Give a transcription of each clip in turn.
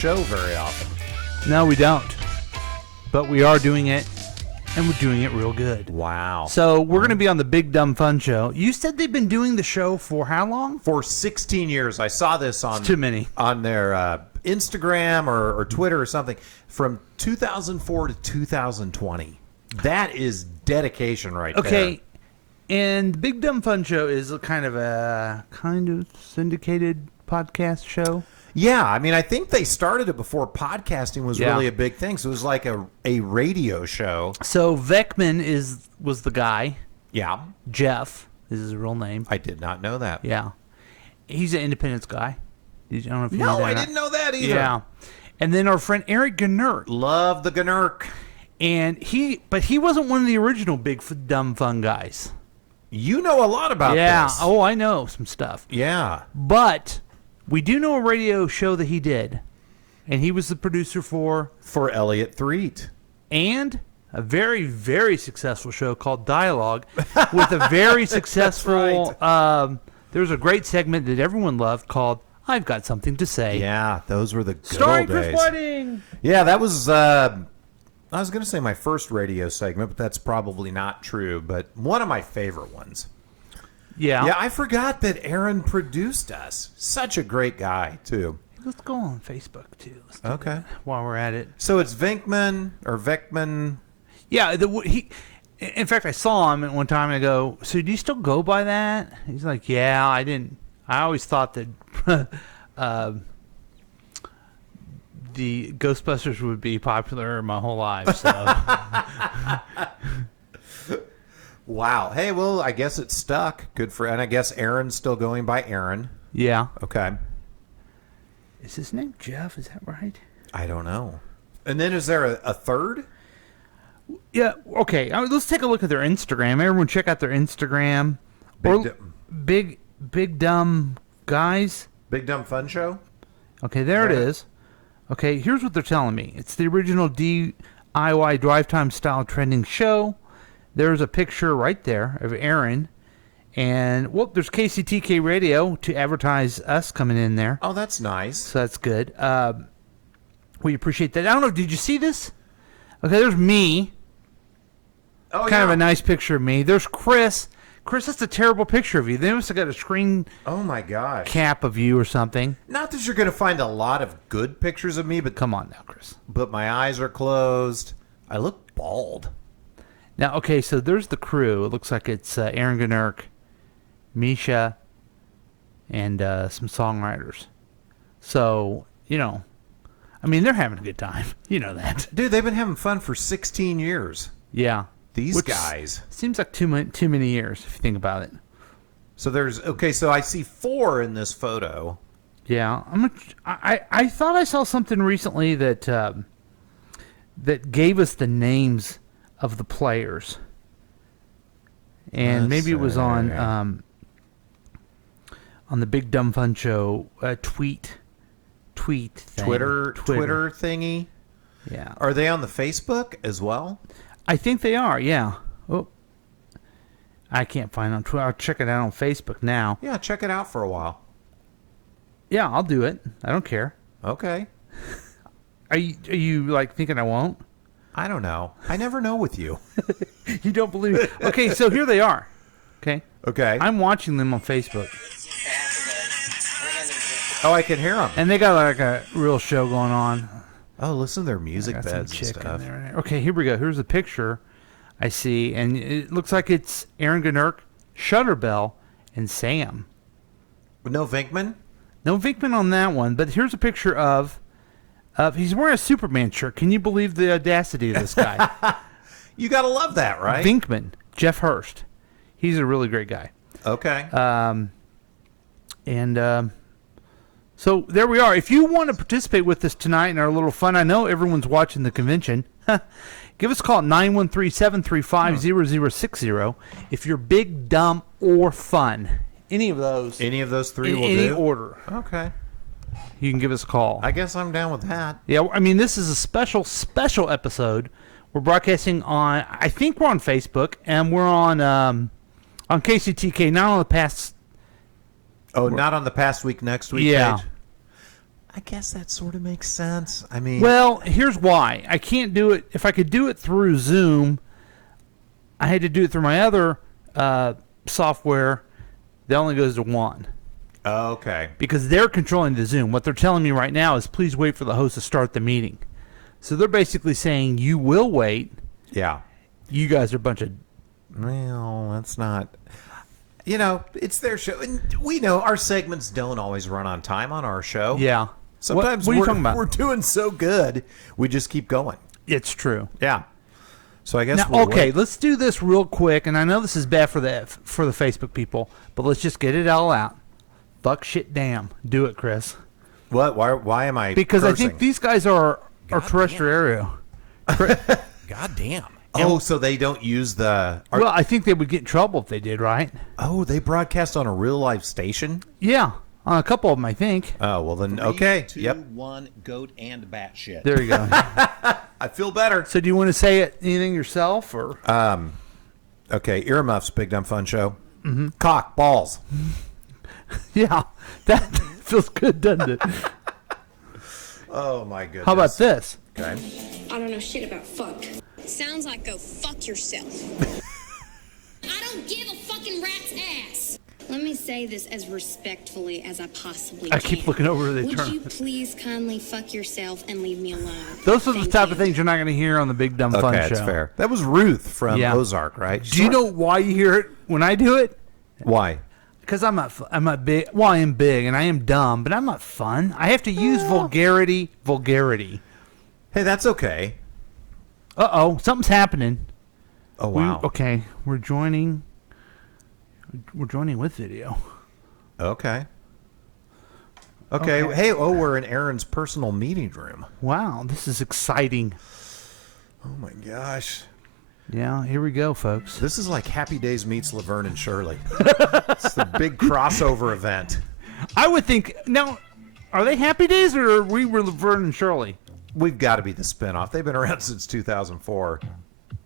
show very often. No, we don't. But we are doing it, and we're doing it real good. Wow. So we're going to be on the Big Dumb Fun Show. You said they've been doing the show for how long? For 16 years. I saw this on It's too many. On their Instagram or Twitter or something. From 2004 to 2020. That is dedication right there. Okay. And the Big Dumb Fun Show is a kind of syndicated podcast show. Yeah, I mean, I think they started it before podcasting was really a big thing. So it was like a radio show. So Veckman was the guy. Yeah. Jeff is his real name. I did not know that. Yeah. He's an Independence guy. I don't know if you No, knew that I didn't know that either. Yeah. And then our friend Eric Gnurk. Love the Gnurk. And he wasn't one of the original Big Dumb Fun guys. You know a lot about this. Yeah. Oh, I know some stuff. Yeah. But we do know a radio show that he did. And he was the producer for Elliot Threet. And a very, very successful show called Dialogue with a very successful there was a great segment that everyone loved called I've Got Something to Say. Yeah, those were the good Starring old days. Chris Wedding. Yeah, that was I was going to say my first radio segment, but that's probably not true, but one of my favorite ones. Yeah. Yeah, I forgot that Aaron produced us. Such a great guy, too. Let's go on Facebook, too. Okay. While we're at it. So it's Veckman. Yeah, in fact, I saw him at one time and I go, so do you still go by that? He's like, yeah, I didn't. I always thought that the Ghostbusters would be popular my whole life. So. Wow. Hey, well, I guess it's stuck. Good for, and I guess Aaron's still going by Aaron. Yeah. Okay. Is his name Jeff? Is that right? I don't know. And then is there a third? Yeah. Okay. Let's take a look at their Instagram. Everyone, check out their Instagram. Big Dumb Guys. Big Dumb Fun Show. Okay, there it is. Okay, here's what they're telling me. It's the original DIY drive time style trending show. There's a picture right there of Aaron. And, there's KCTK Radio to advertise us coming in there. Oh, that's nice. So that's good. We appreciate that. I don't know, did you see this? Okay, there's me. Oh, kind of a nice picture of me. There's Chris. Chris, that's a terrible picture of you. They must have got a screen my gosh. cap of you or something. Not that you're going to find a lot of good pictures of me, but come on now, Chris. But my eyes are closed. I look bald. Now, okay, so there's the crew. It looks like it's Aaron Gnurk, Misha, and some songwriters. So, I mean, they're having a good time. You know that. Dude, they've been having fun for 16 years. Yeah. These guys. Seems like too many years, if you think about it. So so I see 4 in this photo. Yeah. I thought I saw something recently that that gave us the names of the players. And maybe it was on the Big Dumb Fun Show tweet thing. Twitter thingy. Yeah. Are they on the Facebook as well? I think they are, yeah. Oh, I can't find on Twitter. I'll check it out on Facebook now. Yeah, check it out for a while. Yeah, I'll do it. I don't care. Okay. Are you like thinking I won't? I don't know. I never know with you. You don't believe it. Okay, so here they are. Okay. Okay. I'm watching them on Facebook. Oh, I can hear them. And they got like a real show going on. Oh, listen to their music beds and stuff. Okay, here we go. Here's a picture I see, and it looks like it's Aaron Gnurk, Shutterbell, and Sam. No Venkman? No Venkman on that one, but here's a picture of he's wearing a Superman shirt. Can you believe the audacity of this guy? You got to love that, right? Venkman, Jeff Hurst. He's a really great guy. Okay. So there we are. If you want to participate with us tonight in our little fun, I know everyone's watching the convention. Give us a call at 913-735-0060 if you're big, dumb, or fun. Any of those 3 will do? Any order. Okay. You can give us a call. I guess I'm down with that. Yeah, I mean, this is a special episode. We're broadcasting on, I think we're on Facebook, and we're on KCTK, not on the past... Oh, not on the past week, next week page? I guess that sort of makes sense. I mean, Well, here's why. I can't do it. If I could do it through Zoom, I had to do it through my other software that only goes to one. okay. Because they're controlling the Zoom. What they're telling me right now is please wait for the host to start the meeting. So they're basically saying you will wait. Yeah. You guys are a bunch of... Well, that's not... You know, it's their show. And we know our segments don't always run on time on our show. Yeah. Sometimes what are you talking about? we're doing so good, we just keep going. It's true. Yeah. So I guess Now, we'll okay, wait. let's do this real quick. And I know this is bad for the Facebook people, but let's just get it all out. Fuck, shit, damn. Do it, Chris. What? Why am I Because I cursing? think these guys are terrestrial. God damn. Oh, so they don't use the... Well, I think they would get in trouble if they did, right? Oh, they broadcast on a real-life station? Yeah, on a couple of them, I think. Oh, well then, okay. 3, 2, Yep. 1, goat and batshit. There you go. I feel better. So do you want to say anything yourself? Or Okay, earmuffs, Big Dumb Fun Show. Mm-hmm. Cock, balls. Yeah, that feels good, doesn't it? Oh, my goodness. How about this? Okay. I don't know shit about fuck. Sounds like go fuck yourself. I don't give a fucking rat's ass. Let me say this as respectfully as I possibly can. I keep looking over the Would turn. you please kindly fuck yourself and leave me alone? Those are the Thank type you. of things you're not going to hear on the Big Dumb Fun Okay, Show. that's fair. That was Ruth from Yeah. Ozark, right? Do you know why you hear it when I do it? Why? Because I'm not big. Well, I am big and I am dumb, but I'm not fun. I have to use vulgarity. Hey, that's okay. Uh-oh, something's happening. Oh, wow. Okay, we're joining with video. Okay. Okay. Hey, we're in Aaron's personal meeting room. Wow, this is exciting. Oh, my gosh. Yeah, here we go, folks. This is like Happy Days meets Laverne and Shirley. It's the big crossover event. I would think, now, are they Happy Days or are we Laverne and Shirley? We've got to be the spinoff. They've been around since 2004.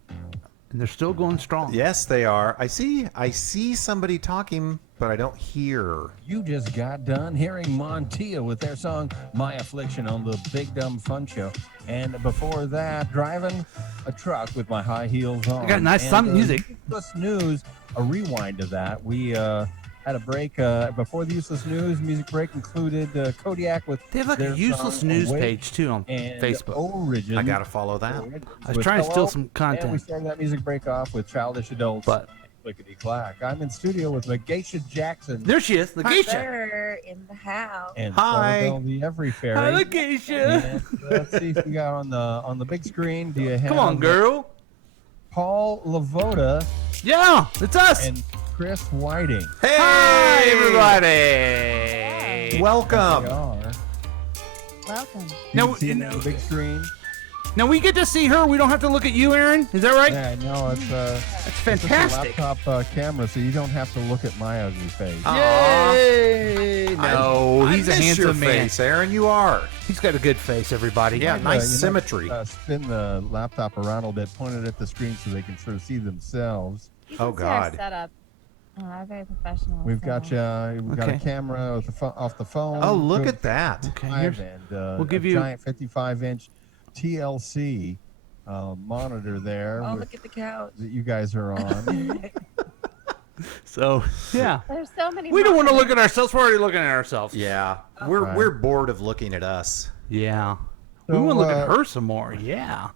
And they're still going strong. Yes, they are. I see somebody talking, but I don't hear. You just got done hearing Montia with their song My Affliction on the Big Dumb Fun Show. And before that, driving a truck with my high heels on. I got nice and, music. Useless News, a rewind of that. We had a break before the Useless News. Music break included Kodiak with They have like a their useless song news Awake page, too, on and Facebook. Origin. I got to follow that. I was trying to steal some And we content. started that music break off with Childish Adults. But Clickety clack. I'm in studio with Megashia Jackson. there she is, Lakeisha. Sir, in the house. And Hi. Sorrel the Every Fairy. Hi, Lakeisha. And, let's see if we got on the big screen. Do you have Come on, girl. Paul Lavoda Yeah, it's us. and Chris Whiting? Hey, Hi, everybody. They Welcome. are. Welcome. Now, You can see them on the big screen. now we get to see her. We don't have to look at you, Aaron. Is that right? Yeah, no, it's That's just a fantastic. laptop camera, so you don't have to look at my ugly face. Yay! No, he's a I miss your handsome man. face, Aaron. You are. He's got a good face, everybody. Yeah, You nice might, symmetry. spin the laptop around a little bit, point it at the screen so they can sort of see themselves. You Oh, can see our God. setup. Very professional. We've got we've got Okay. a camera with off the phone. Oh, look Good at that. Okay, live, here's, and we'll give a you- giant 55-inch TLC monitor there Oh, with- look at the couch. that you guys are on. so, yeah. There's so many. We don't want to monitors. look at ourselves. We're already looking at ourselves. Yeah, we're Right. we're bored of looking at us. Yeah. We So, want to look at her some more. Yeah.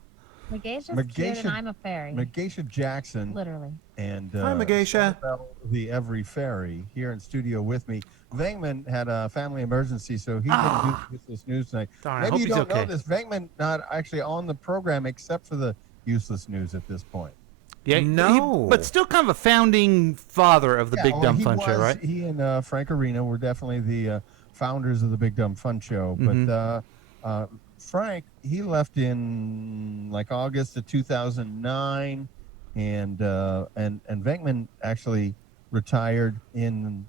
Megasia's cute Megashia- and I'm a fairy. Megashia Jackson Literally. and Hi, Megashia. Sorrel the Every Fairy here in studio with me. Vangman had a family emergency, so he couldn't do this news tonight. Darn, I Maybe hope you he's don't know okay. this. Vangman not actually on the program except for the useless news at this point. Yeah. No. but still kind of a founding father of the Big well, Dumb he Fun Show, was- right? He and Frank Arena were definitely the founders of the Big Dumb Fun Show. Mm-hmm. But Frank, he left in like August of 2009, and Venkman actually retired in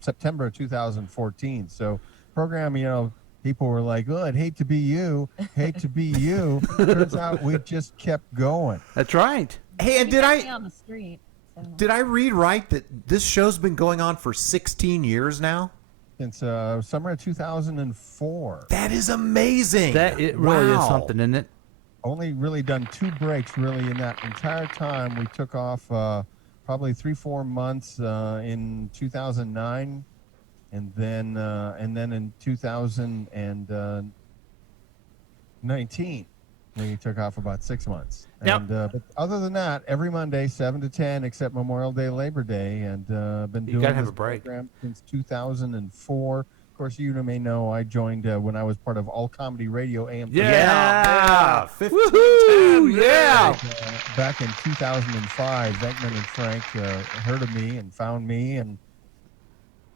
September of 2014. So program, people were like, "Oh, I'd hate to be you, hate to be you." Turns out we just kept going. That's right. Hey, and He did met me I on the street. So. did I read right that this show's been going on for 16 years now? since summer of 2004. That is amazing. That it really is Wow. something, isn't it? Only really done 2 breaks really in that entire time. We took off probably 3-4 months in 2009, and then in 2019 we took off about 6 months. Now- And but other than that, every Monday 7 to 10, except Memorial Day, Labor Day, and been You doing gotta have this a break. program since 2004. Of course, you may know I joined when I was part of All Comedy Radio AM. Yeah. 15 Woohoo! Yeah. Back in 2005, Venkman and Frank heard of me and found me and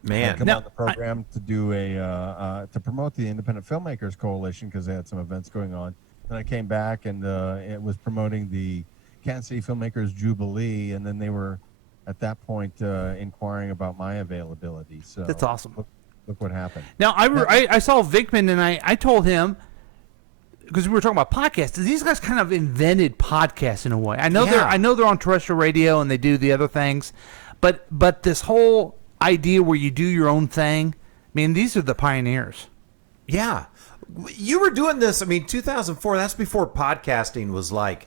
Man. come Now, on the program to do to promote the Independent Filmmakers Coalition because they had some events going on. Then I came back and it was promoting the Kansas City Filmmakers Jubilee, and then they were at that point inquiring about my availability. So That's awesome. Look what happened. Now, I saw Vickman, and I told him, because we were talking about podcasts, these guys kind of invented podcasts in a way. I know they're on terrestrial radio and they do the other things, but this whole idea where you do your own thing, I mean, these are the pioneers. Yeah. You were doing this, 2004, that's before podcasting was like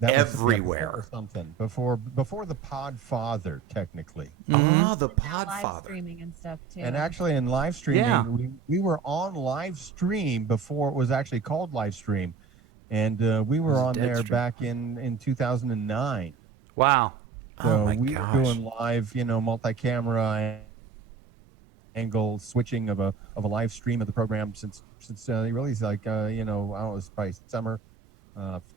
That was- everywhere. that was something before the Podfather, technically. Oh, the And now live Podfather. streaming and stuff too. And actually, in live streaming, Yeah. we were on live stream before it was actually called live stream, and we were on dead there stream. back in 2009. Wow. So Oh, my we gosh. were doing live, multi-camera angle switching of a live stream of the program since really it's like I don't know, it was probably summer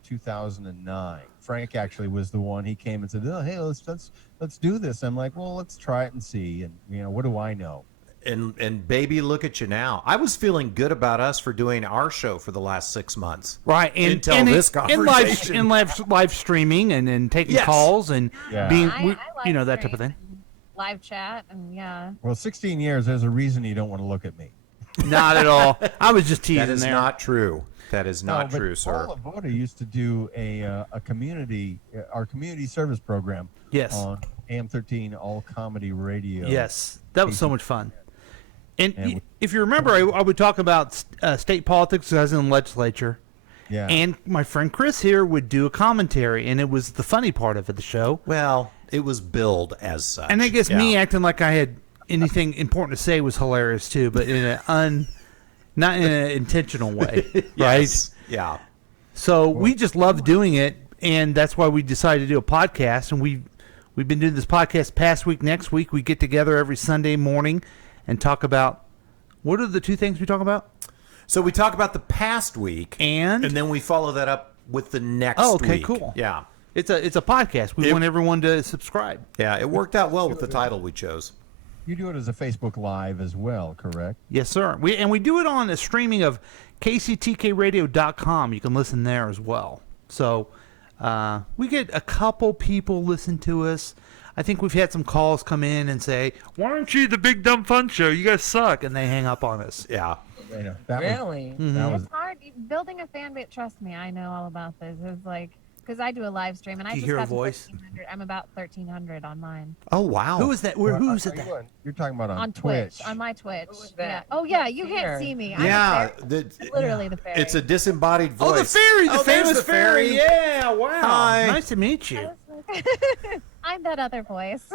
2009. Frank actually was the one. He came and said, "Oh, hey, let's do this." I'm like, "Well, let's try it and see." And what do I know? And baby, look at you now. I was feeling good about us for doing our show for the last 6 months. Right, Until this conversation. and live streaming and taking Yes. calls and Yeah. being I live that type of stream thing. and live chat and yeah. Well, 16 years. There's a reason you don't want to look at me. Not at all. I was just teasing That is there. not true. That is not but true, sir. Paul Lavoda used to do our community service program Yes. on AM13 All Comedy Radio. Yes, that was so much fun. And And if you remember, I would talk about state politics as in the legislature. Yeah. And my friend Chris here would do a commentary, and it was the funny part of the show. Well, it was billed as such. And I guess Yeah. me acting like I had anything important to say was hilarious too, but in not in an intentional way, right? Yes. Yeah. So we just love doing it, and that's why we decided to do a podcast. And we've been doing this podcast past week. Next week we get together every Sunday morning and talk about what are the two things we talk about? So we talk about the past week, And then we follow that up with the next Oh, okay, week. cool. Yeah. it's a podcast. We want everyone to subscribe. Yeah, it worked out well with the title we chose. You do it as a Facebook Live as well, correct? Yes, sir. We do it on a streaming of kctkradio.com. You can listen there as well. So we get a couple people listen to us. I think we've had some calls come in and say, "Why aren't you the Big Dumb Fun Show? You guys suck," and they hang up on us. Yeah. That Really? that was It's hard building a fan base. Trust me, I know all about this. It's like because I do a live stream and I Do you just hear a got to voice? 1,300. I'm about 1,300 on mine Oh, wow. Who is that? Who's Are it? That? You're talking about on Twitch. On my Twitch. Who is Yeah. that? Oh yeah, you Here. can't see me. I'm Yeah. a fairy. Literally the fairy. It's a disembodied Oh, voice. the fairy, the Oh, there's famous the fairy. Yeah, wow. Hi. Nice to meet you. I'm that other voice.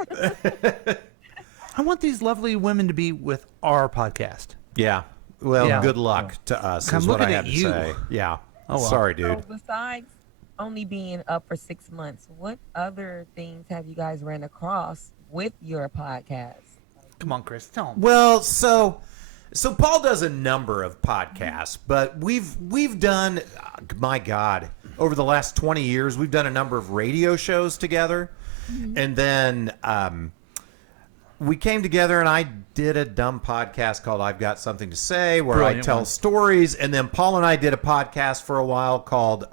I want these lovely women to be with our podcast. Yeah. Well, Yeah. good luck to us, I'm is what I looking have at to you. say. Yeah. Oh, well. Sorry, So dude. besides only being up for 6 months, what other things have you guys ran across with your podcast? Come on, Chris, tell them. Well, so Paul does a number of podcasts, but we've done, my God, over the last 20 years, we've done a number of radio shows together, and then we came together and I did a dumb podcast called I've Got Something to Say, where I Brilliant tell one. stories, and then Paul and I did a podcast for a while called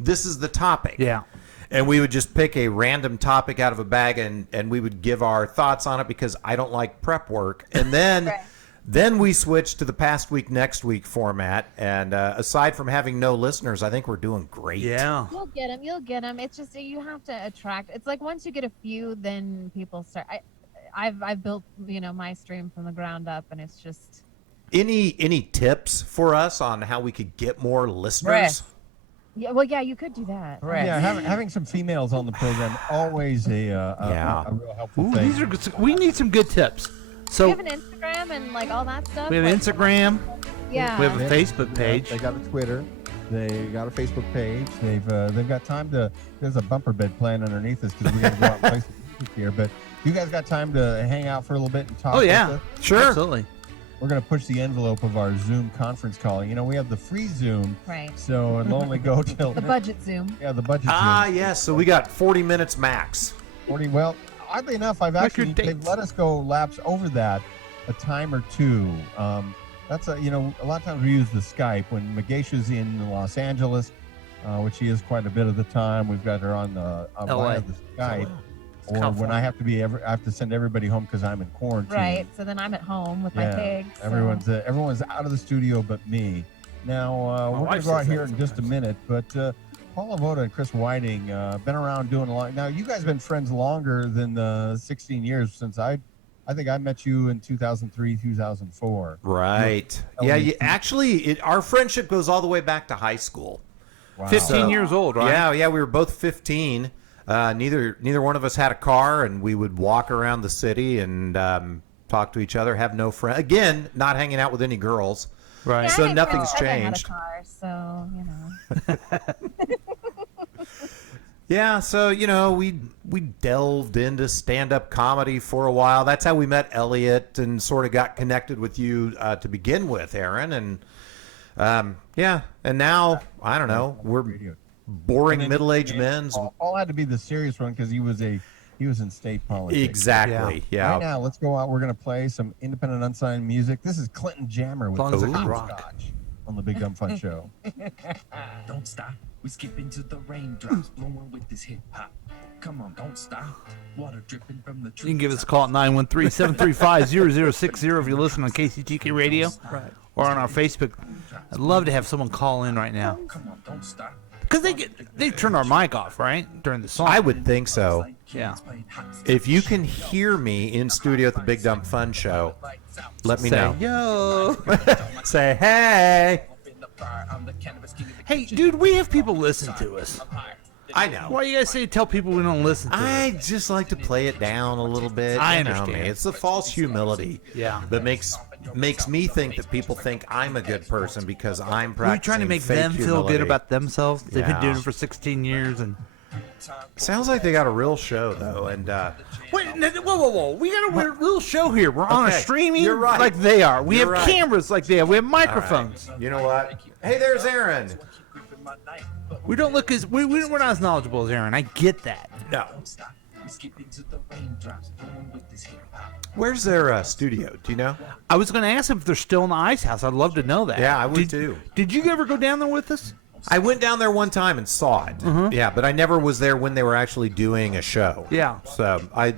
This is the Topic. Yeah. And we would just pick a random topic out of a bag and we would give our thoughts on it because I don't like prep work. And then Right. then we switched to the past week, next week format. And aside from having no listeners, I think we're doing great. Yeah. You'll get them. You'll get them. It's just you have to attract. It's like once you get a few, then people start. I've built my stream from the ground up, and it's just Any tips for us on how we could get more listeners? Breast. yeah. Well, yeah, you could do that. Correct. Yeah, having some females on the program always Yeah. a real helpful Ooh, thing. these are good. We need some good tips. Do So you have an Instagram and like all that stuff? we have Like, Instagram. Yeah. We have a Yeah, Facebook yeah, page. They got a Twitter. They got a Facebook page. They've got time to. There's a bumper bed playing underneath us because we're gonna go out and play some music here. But you guys got time to hang out for a little bit and talk. Oh with yeah, us? Sure. absolutely. We're gonna push the envelope of our Zoom conference call. We have the free Zoom, Right. so it'll only go till The budget Zoom. yeah the budget Ah, Zoom. yes. So we got 40 minutes max. 40. Well, oddly enough, I've What's your actually they've dates? let us go lapse over that a time or two. That's a lot of times we use the Skype when Megashia's in Los Angeles, which she is quite a bit of the time. We've got her on the LA. via the Skype, or when California. I have to send everybody home because I'm in quarantine. Right. So then I'm at home with my Yeah, pigs. so- everyone's out of the studio but me. Now we're going wife to go out says here that in just a minute, but Paul Lavoda and Chris Whiting been around doing a lot. Now you guys been friends longer than the 16 years since I think I met you in 2003, 2004. Right. Oh, Yeah. you- Our friendship goes all the way back to high school. Wow. 15 years old, right? Yeah. We were both 15. Neither one of us had a car, and we would walk around the city and talk to each other. Have no friend. Again, not hanging out with any girls. Right. Yeah, So I think nothing's Chris Evans changed. Had a car, so Yeah, so we delved into stand-up comedy for a while. That's how we met Elliot and sort of got connected with you to begin with, Aaron. And and now I don't know, we're boring middle-aged men. All had to be the serious one because he was in state politics. Exactly. Yeah. Right now, let's go out. We're going to play some independent unsigned music. This is Clinton Jammer with As long as it can Ooh. rock. Scotch on the Big Dumb Fun Show. Don't stop. We skip into the raindrops, blowing with this hip hop. Come on, don't stop. Water dripping from the trees. You can give us a call at 913-735-0060 if you listen on KCTK Radio or on our Facebook. I'd love to have someone call in right now. Come on, don't stop. Because they turn our mic off, right? During the song. I would think so. Yeah. If you can hear me in studio at the Big Dumb Fun Show, let me Say, know. yo. Say hey. Hey, dude, we have people listen to us. I know. Why you guys tell people we don't listen to us? I just like to play it down a little bit. I you know understand. me. It's the false humility Yeah. that makes me think that people think I'm a good person because I'm We're practicing trying to make fake them feel humility. good about themselves. They've been Yeah. doing it for 16 years. And Sounds like they got a real show though, and wait, whoa! We got a weird little show here. We're on a Okay, streaming you're right. like they are. We You're have right. cameras like they have. We have microphones. you know what? Hey, there's Aaron. We don't look as we're not as knowledgeable as Aaron. I get that. No. We skip into the raindrops, blowing with this hip hop. Where's their studio? Do you know? I was going to ask them if they're still in the ice house. I'd love to know that. Yeah, I would too. Did you ever go down there with us? I went down there one time and saw it. Yeah, but I never was there when they were actually doing a show. Yeah. So I'd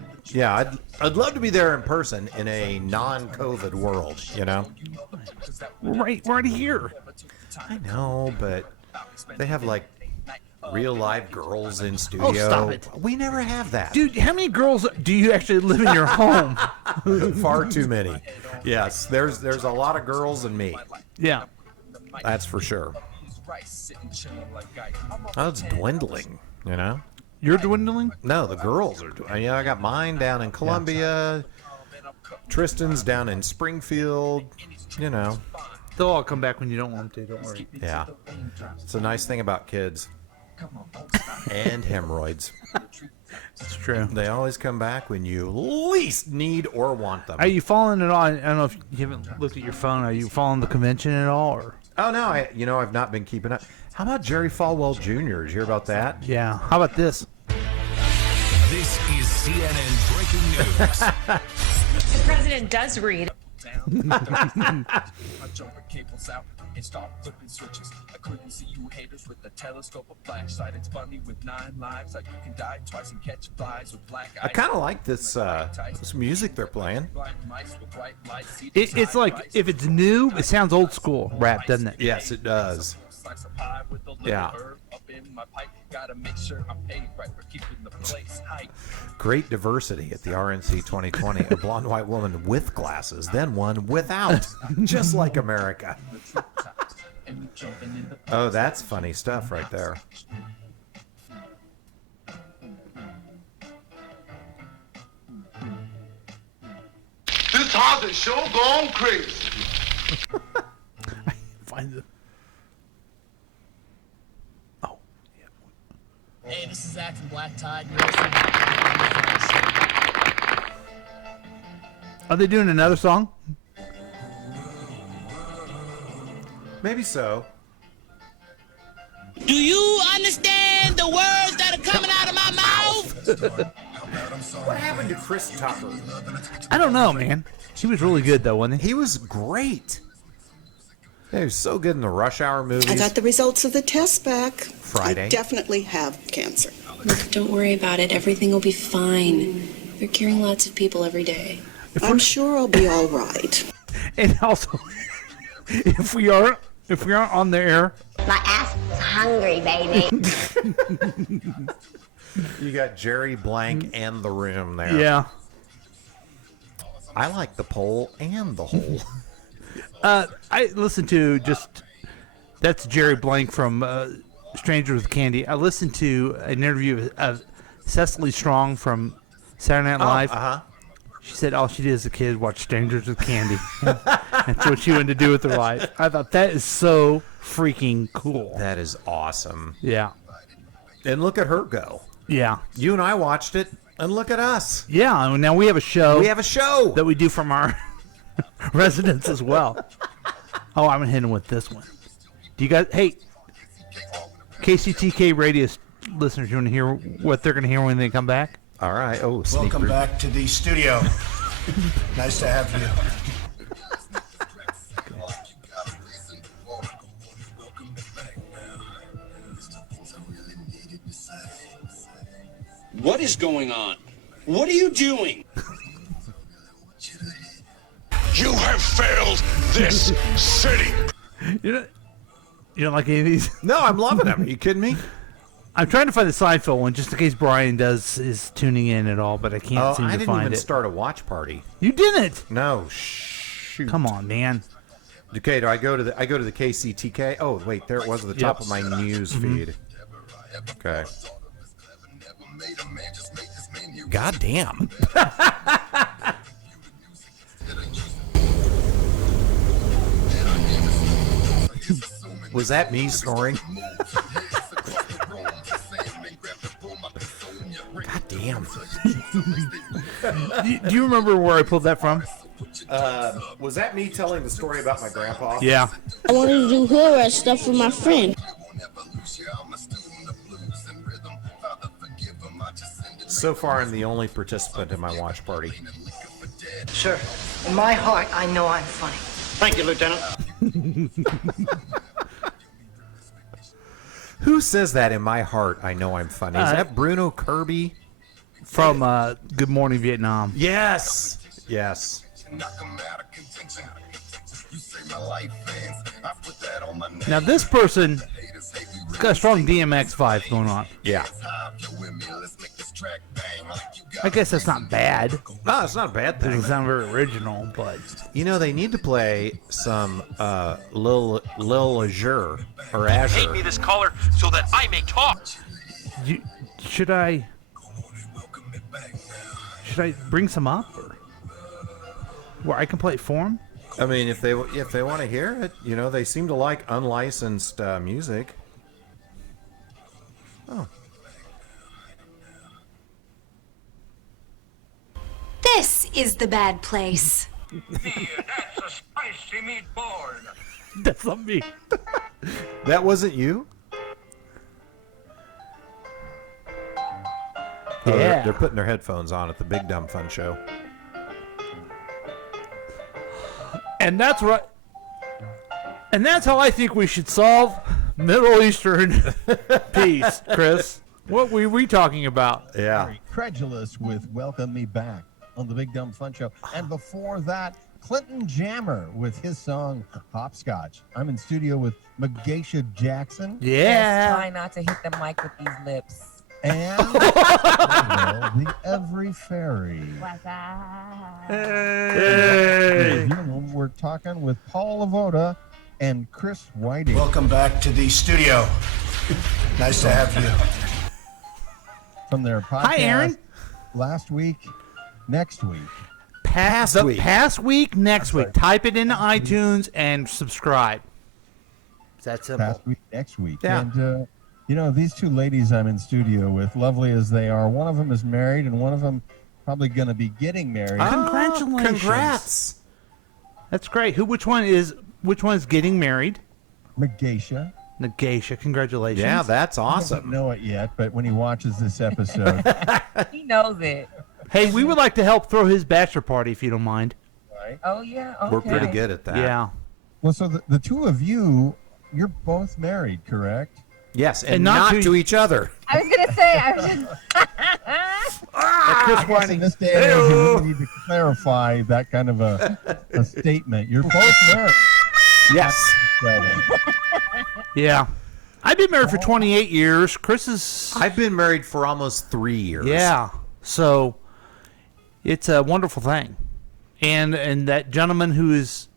love to be there in person in a non-COVID world. You know. We're right here. I know, but they have like real live girls in studio. Oh, stop it. We never have that. Dude, how many girls do you actually live in your home? Far too many. Yes, there's a lot of girls and me. Yeah. That's for sure. Oh, it's dwindling. You know. You're dwindling? No, the girls are. I got mine down in Columbia. Tristan's down in Springfield. You know. They'll all come back when you don't want them to. Don't worry. Yeah. It's a nice thing about kids. And hemorrhoids. It's true. They always come back when you least need or want them. Are you following it on? I don't know if you haven't looked at your phone. Are you following the convention at all? Or? Oh no, I've not been keeping up. How about Jerry Falwell Jr.? Did you hear about that? Yeah. How about this? This is CNN breaking news. The president does read. My jumper cables out and start flipping switches. I couldn't see you haters with the telescope or flashlight. It's funny with 9 lives, like you can die twice and catch flies with black eyes. I kind of like this music they're playing. It's like if it's new, it sounds old school rap, doesn't it? Yes, it does. Yeah. in my pipe. Gotta make sure I'm paid right for keeping the place hype. Great diversity at the RNC 2020. A blonde white woman with glasses, then one without, just like America. Oh, that's funny stuff right there. This house is sure gone crazy. Find the. Oh, yeah. Hey, this is Zach from Black Tide. Are they doing another song? Maybe so. Do you understand the words that are coming out of my mouth? What happened to Chris Tucker? I don't know, man. He was really good, though, wasn't he? He was great. Yeah, he was so good in the Rush Hour movies. I got the results of the test back. Friday. I definitely have cancer. Look, don't worry about it. Everything will be fine. They're curing lots of people every day. I'm sure I'll be all right. And also, if we aren't on the air, my ass is hungry, baby. You got Jerry Blank and the room there. Yeah. I like the pole and the hole. I listened to that's Jerry Blank from Strangers with Candy. I listened to an interview of Cecily Strong from Saturday Night Live. Uh-huh. She said all she did as a kid watch Strangers with Candy. That's what she wanted to do with her life. I thought that is so freaking cool. That is awesome. Yeah. And look at her go. Yeah. You and I watched it, and look at us. Yeah, and now we have a show. We have a show that we do from our residence as well. Oh, I'm gonna hit him with this one. Do you guys? Hey, KCTK radio listeners, you want to hear what they're gonna hear when they come back? All right. Oh, welcome back to the studio. Nice to have you. What is going on? What are you doing? You have failed this city. You don't like any of these? No, I'm loving them. Are you kidding me? I'm trying to find the Seinfeld one just in case Brian is tuning in at all, but I can't seem to find it. I didn't even start a watch party. You didn't? No. Shoot. Come on, man. Okay, do I go to the KCTK? Oh, wait, there it was at the top of my news feed. Okay. God damn. Was that me snoring? God damn. Do you remember where I pulled that from? Was that me telling the story about my grandpa? Yeah. I wanted to do hood rat stuff for my friend. So far, I'm the only participant in my watch party. Sir, in my heart, I know I'm funny. Thank you, Lieutenant. Who says that in my heart? I know I'm funny. Is that Bruno Kirby? From Good Morning Vietnam. Yes. Yes. Now this person has got a strong DMX vibe going on. Yeah. I guess that's not bad. No, it's not a bad thing. It doesn't sound very original, but you know they need to play some Lil Azure or Azure. Paint me this color so that I may talk. Should I bring some up, or where I can play it for them? I mean, if they want to hear it, you know, they seem to like unlicensed music. Oh. This is the bad place. That's a spicy meatball. That's not me. That wasn't you? Oh, Yeah. they're putting their headphones on at the Big Dumb Fun Show. And that's right. And that's how I think we should solve Middle Eastern peace, Chris. What were we talking about? Yeah. Very credulous with Welcome Me Back on the Big Dumb Fun Show. And before that, Clinton Jammer with his song Hopscotch. I'm in studio with Megashia Jackson. Yes, try not to hit the mic with these lips. And the Every Fairy. Hey. We're talking with Paul Lavoda and Chris Whiting. Welcome back to the studio. Nice to have you. From their podcast. Hi, Aaron. Last week, next week. Past week, next week. Type it into iTunes and subscribe. It's that simple. Past week, next week. Yeah. And, these two ladies I'm in studio with, lovely as they are, one of them is married and one of them probably going to be getting married. Congratulations. Congrats. That's great. Which one is getting married? Megashia. Congratulations. Yeah, that's awesome. He doesn't know it yet, but when he watches this episode, He knows it. Hey, we would like to help throw his bachelor party if you don't mind. right? Oh, yeah. Okay. We're pretty good at that. Yeah. Well, so the two of you, you're both married, correct? Yes, and not to each other. I was gonna say. Chris In Whiting. this day and age, you really need to clarify that kind of a statement. You're both married. Yes. Yeah. I've been married for 28 years. Chris is... I've been married for almost 3 years. Yeah. So it's a wonderful thing. And that gentleman who is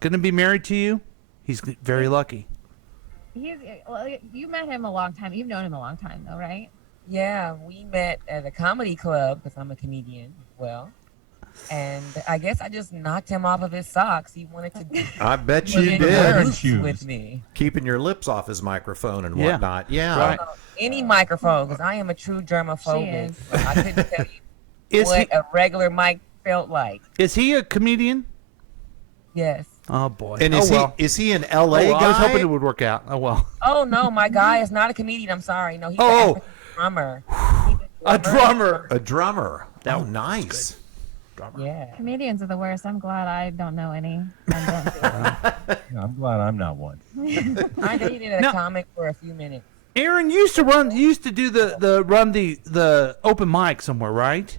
going to be married to you, he's very lucky. You met him a long time. You've known him a long time, though, right? Yeah, we met at a comedy club because I'm a comedian as well. And I guess I just knocked him off of his socks. He wanted to I bet you in did. groups with me. Keeping your lips off his microphone and Yeah. whatnot. Yeah. Right. Any microphone, because I am a true germaphobic. I couldn't tell you Is what he- a regular mic felt like. Is he a comedian? Yes. Oh, boy. And is he an LA well, guy? I was hoping it would work out. Oh, well. Oh, no, my guy is not a comedian. I'm sorry. No, he's Oh. a drummer. A drummer. A drummer. Oh, nice. Yeah. Comedians are the worst. I'm glad I don't know any. I'm glad I'm not one. I dated a comic for a few minutes. Aaron used to do the open mic somewhere, right?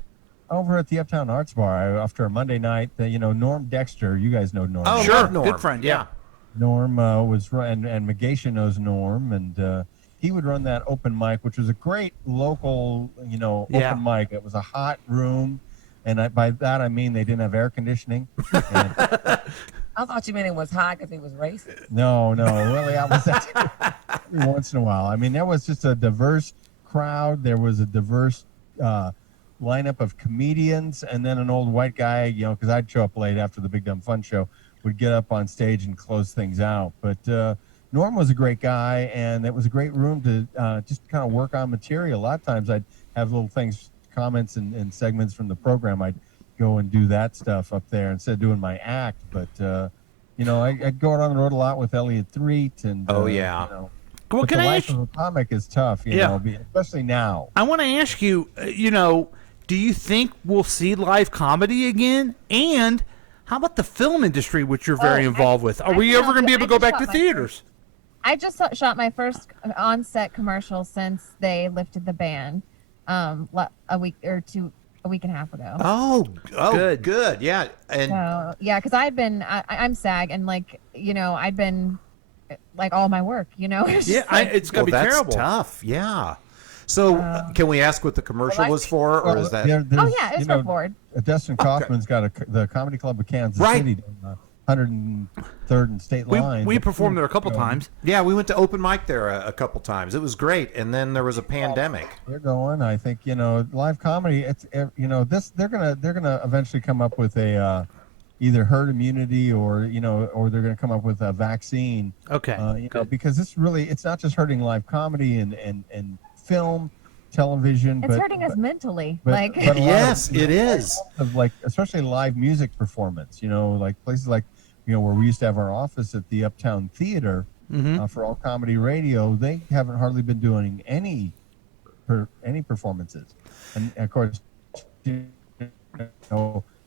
Over at the Uptown Arts Bar after a Monday night, Norm Dexter, you guys know Norm. Oh, Sure. love Norm. Good friend, yeah. Norm was and Megashia knows Norm, and he would run that open mic, which was a great local, Yeah. open mic. It was a hot room, and by that I mean they didn't have air conditioning. And, I thought you meant it was hot because it was racist. no, really, I was every once in a while. I mean, there was just a diverse crowd. There was a diverse lineup of comedians, and then an old white guy, because I'd show up late after the Big Dumb Fun Show, would get up on stage and close things out. But Norm was a great guy, and it was a great room to just kind of work on material. A lot of times I'd have little things, comments and segments from the program. I'd go and do that stuff up there instead of doing my act. But, I'd go out on the road a lot with Elliot Threet. And, Oh, yeah. Well, but can the I life ask of a comic is tough, especially now. I want to ask you, do you think we'll see live comedy again? And how about the film industry, which you're very involved with? Are we ever going to be able to go back to theaters? I just shot my first on-set commercial since they lifted the ban a week and a half ago. Oh, good. Yeah. And So, yeah, because I'm SAG, and I've been all my work, It's Yeah, just it's going to be that's terrible. tough. Yeah. So can we ask what the commercial was for, or is that? it's for Ford. Dustin Kaufman's got the Comedy Club of Kansas City, 103rd and State Line. We performed there a couple times. Yeah, we went to open mic there a couple times. It was great, and then there was a pandemic. They're going. I think live comedy. It's this. They're gonna eventually come up with a either herd immunity or they're gonna come up with a vaccine. Okay. Because it's not just hurting live comedy and film, television. It's hurting us mentally. But yes, it is. Of especially live music performance. Places like where we used to have our office at the Uptown Theater for all comedy radio. They haven't hardly been doing any performances, and of course,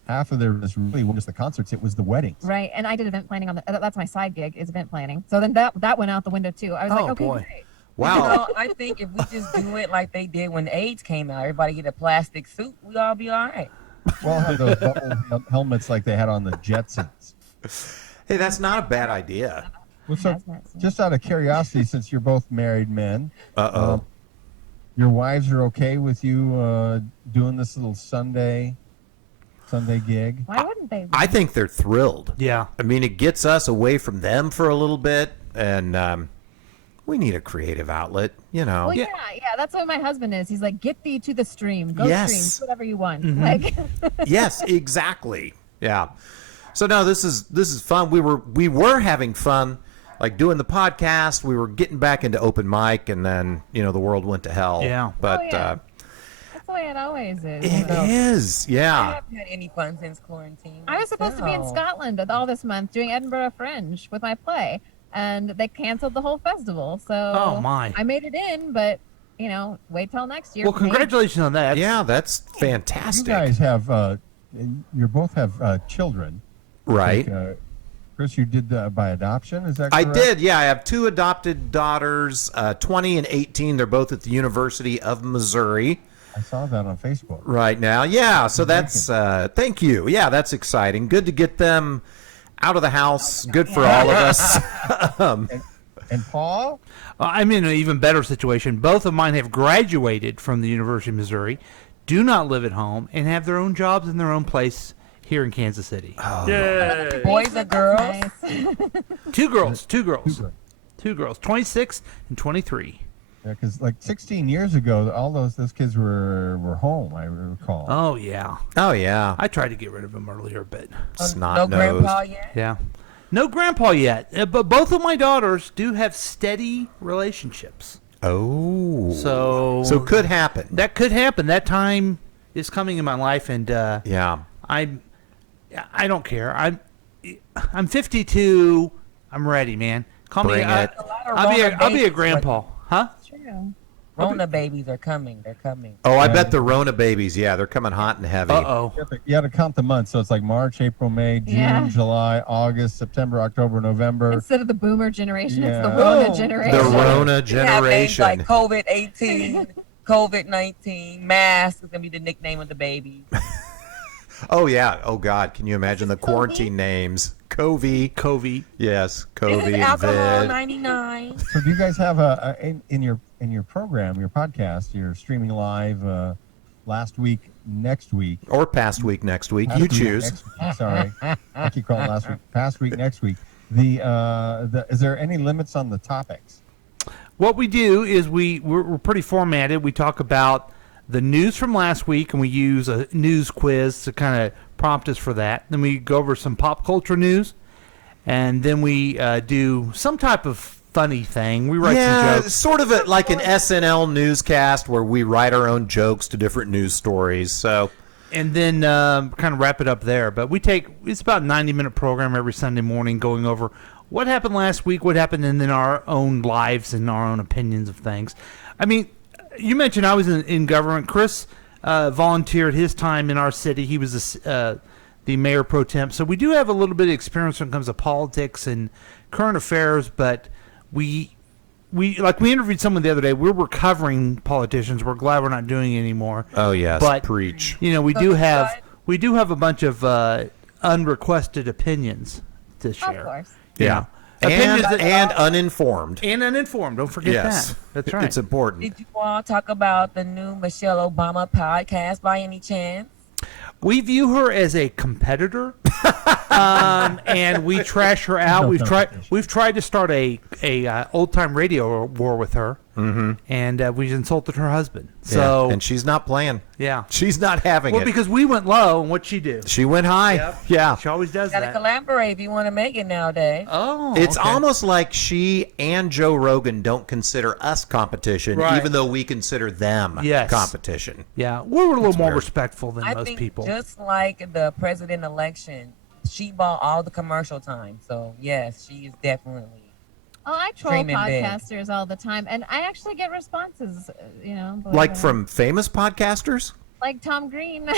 half of their was really just the concerts. It was the weddings. Right, and I did event planning that's my side gig is event planning. So then that went out the window too. I was like, okay, great. Wow. I think if we just do it like they did when AIDS came out, everybody get a plastic suit, we all be all right. We'll have those bubble helmets like they had on the Jetsons. Hey, that's not a bad idea. Well, so, just out of curiosity, since you're both married men, your wives are okay with you doing this little Sunday gig? Why wouldn't they? I think they're thrilled. Yeah. I mean, it gets us away from them for a little bit, and we need a creative outlet, you know. Well, yeah, that's what my husband is. He's like, get thee to the stream. Go stream, do whatever you want. Mhm. Like, Yes, exactly. Yeah. So no, this is fun. We were having fun, like doing the podcast. We were getting back into open mic, and then the world went to hell. Yeah. But that's the way it always is. it is. I Yeah. haven't had any fun since quarantine. I was supposed to be in myself. Scotland all this month doing Edinburgh Fringe with my play, and they canceled the whole festival. So Oh, my. I made it in, but wait till next year. Well, congratulations on that. Yeah, that's fantastic. You guys have, you both have children. Right. Like, Chris, you did by adoption, is that I correct? did, yeah. I have two adopted daughters, 20 and 18. They're both at the University of Missouri I saw that on Facebook. right now. Yeah, so that's, thank you. Yeah, that's exciting. Good to get them out of the house. Good for all of us. And Paul? I'm in an even better situation. Both of mine have graduated from the University of Missouri, do not live at home, and have their own jobs in their own place here in Kansas City. Yay. Boys or girls? Two girls, 26 and 23. Yeah, because like 16 years ago, all those kids were home, I recall. Oh, yeah. Oh, yeah. I tried to get rid of them earlier, but Snot-nosed. No grandpa yet? Yeah. No grandpa yet, but both of my daughters do have steady relationships. Oh. So could happen. That could happen. That time is coming in my life, and yeah. I don't care. I'm 52. I'm ready, man. Call me. Bring it. I'll be a grandpa, huh? True. Rona babies are coming. They're coming. Oh, I bet the Rona babies, yeah, they're coming hot and heavy. Uh-oh. You have to count the months, so it's like March, April, May, June, Yeah. July, August, September, October, November. Instead of the boomer generation, it's the Yeah. Rona Oh. generation. The Rona We have names generation. like COVID-18, COVID-19, mask is gonna be the nickname of the baby. Oh, yeah. Oh, God. Can you imagine the quarantine names? Covey. Yes, Covey and Alcohol Vid. 99. So do you guys have in your program, your podcast, you're streaming live last week, next week? Or past week, next week. Past You week, choose. next week, sorry. I keep calling it last week. Past week, next week. Is there any limits on the topics? What we do is we're pretty formatted. We talk about the news from last week, and we use a news quiz to kind of prompt us for that. Then we go over some pop culture news, and then we do some type of funny thing. We write some jokes. Sort of like an SNL newscast where we write our own jokes to different news stories. So, and then kind of wrap it up there. But it's about a 90-minute program every Sunday morning going over what happened last week, what happened, and then our own lives and our own opinions of things. I mean, you mentioned I was in government. Chris volunteered his time in our city. He was the mayor pro temp. So we do have a little bit of experience when it comes to politics and current affairs, but we interviewed someone the other day. We're recovering politicians. We're glad we're not doing it anymore. oh, yes. But Preach. we do have a bunch of unrequested opinions to share. Of course. Yeah. Opinions And uninformed. And uninformed. Don't forget Yes. that. That's right. It's important. Did you all talk about the new Michelle Obama podcast by any chance? We view her as a competitor, and we trash her out. No We've tried to start a old time radio war with her, and we've insulted her husband. So and she's not playing. yeah, She's not having well, it. because we went low, and what'd she do? She went high. Yep. Yeah. She always does Gotta that. collaborate if you want to make it nowadays. Oh, It's okay. almost like she and Joe Rogan don't consider us competition, Right. even though we consider them Yes. competition. Yeah, we're a little more weird. respectful than I most think people. just like the president election, she bought all the commercial time. So yes, she is definitely. Oh, I troll Dreaming big. podcasters all the time, and I actually get responses. believe Like it or from famous podcasters? not. Like Tom Green.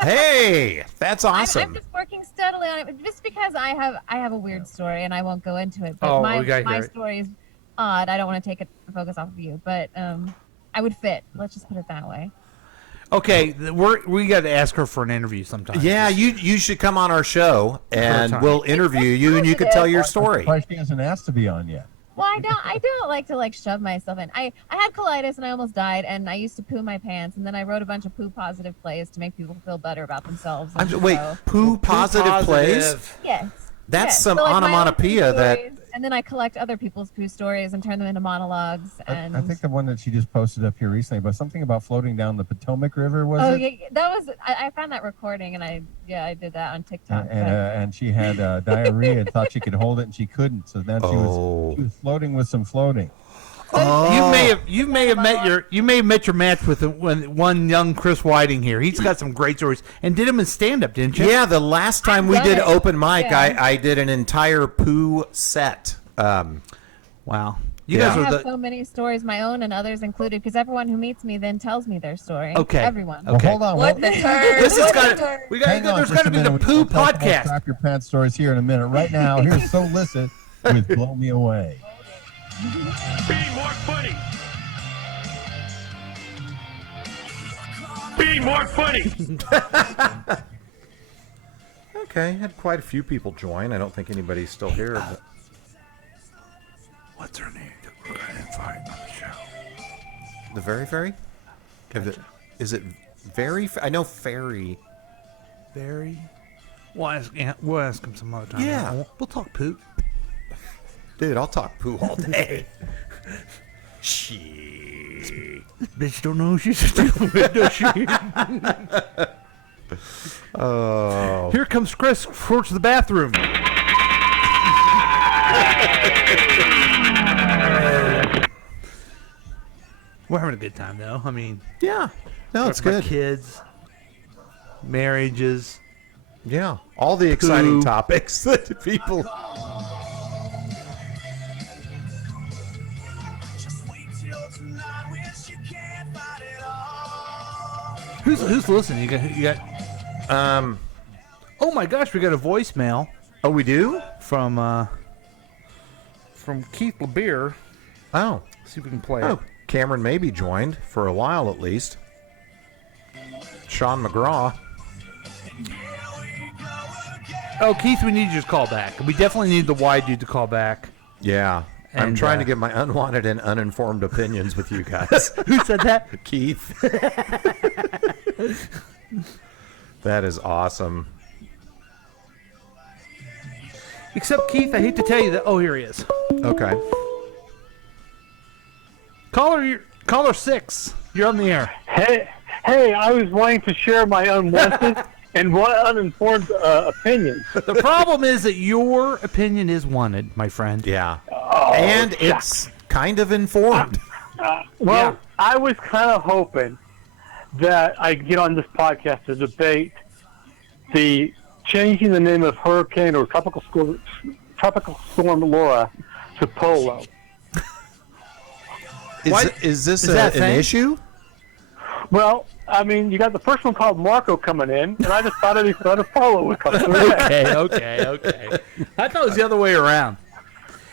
Hey, that's I'm awesome. just working steadily on it, just because I have a weird story, and I won't go into it. But Oh, my we gotta hear it. story is odd. I don't want to take the focus off of you, but I would fit. Let's just put it that way. Okay, we got to ask her for an interview sometime. Yeah, you should come on our show and we'll interview you and you can tell your story. Why she hasn't asked to be on yet? Well, I don't like to shove myself in. I had colitis and I almost died, and I used to poo my pants, and then I wrote a bunch of poo positive plays to make people feel better about themselves. Wait, poo positive plays? Yes. That's yes. some so, my own onomatopoeia poo that. stories, and then I collect other people's poo stories and turn them into monologues. And I think the one that she just posted up here recently, but something about floating down the Potomac River, was it? Yeah, that was. I found that recording, and I did that on TikTok. And she had diarrhea and thought she could hold it, and she couldn't. So then she was floating with some floating. You may have met your match with one young Chris Whiting here. He's got some great stories and did them in stand up, didn't you? Yeah, the last time we did open mic, I did an entire poo set. Wow. I have so many stories, my own and others included, because everyone who meets me then tells me their story. Okay. Everyone. Well, hold on. There's got to be the poo podcast. Crap your pants stories here in a minute. Right now, here's So Listen with Blow Me Away. Be more funny. Be more funny. Okay, had quite a few people join. I don't think anybody's still here. But... What's her name that we're going to invite on the show? The Very Fairy? Is it Very? I know Fairy. Very? We'll ask him some other time. Yeah. We'll talk poop. Dude, I'll talk poo all day. Shit. This bitch don't know who she's dealing with, does she? Oh. Here comes Chris towards the bathroom. We're having a good time, though. I mean, yeah. No, it's good. Kids, marriages. Yeah. All the exciting topics that people... Who's listening? You got oh my gosh, we got a voicemail. Oh, we do? From Keith LeBeer. Oh. See if we can play Oh, it. Cameron maybe joined for a while at least. Sean McGraw. Oh, Keith, we need you to call back. We definitely need the wide dude to call back. Yeah. I'm And, trying to get my unwanted and uninformed opinions with you guys. Who said that? Keith. That is awesome. Except, Keith, I hate to tell you that. Oh, here he is. Okay. Caller 6. You're on the air. Hey, I was wanting to share my unwanted and uninformed opinions. The problem is that your opinion is wanted, my friend. Yeah. Oh, and it's kind of informed. I was kind of hoping that I get on this podcast to debate the changing the name of hurricane or tropical storm Laura to Polo. Is this an issue? Well, I mean, you got the first one called Marco coming in, and I just thought it'd be fun to Polo would come through. Okay. I thought it was the other way around.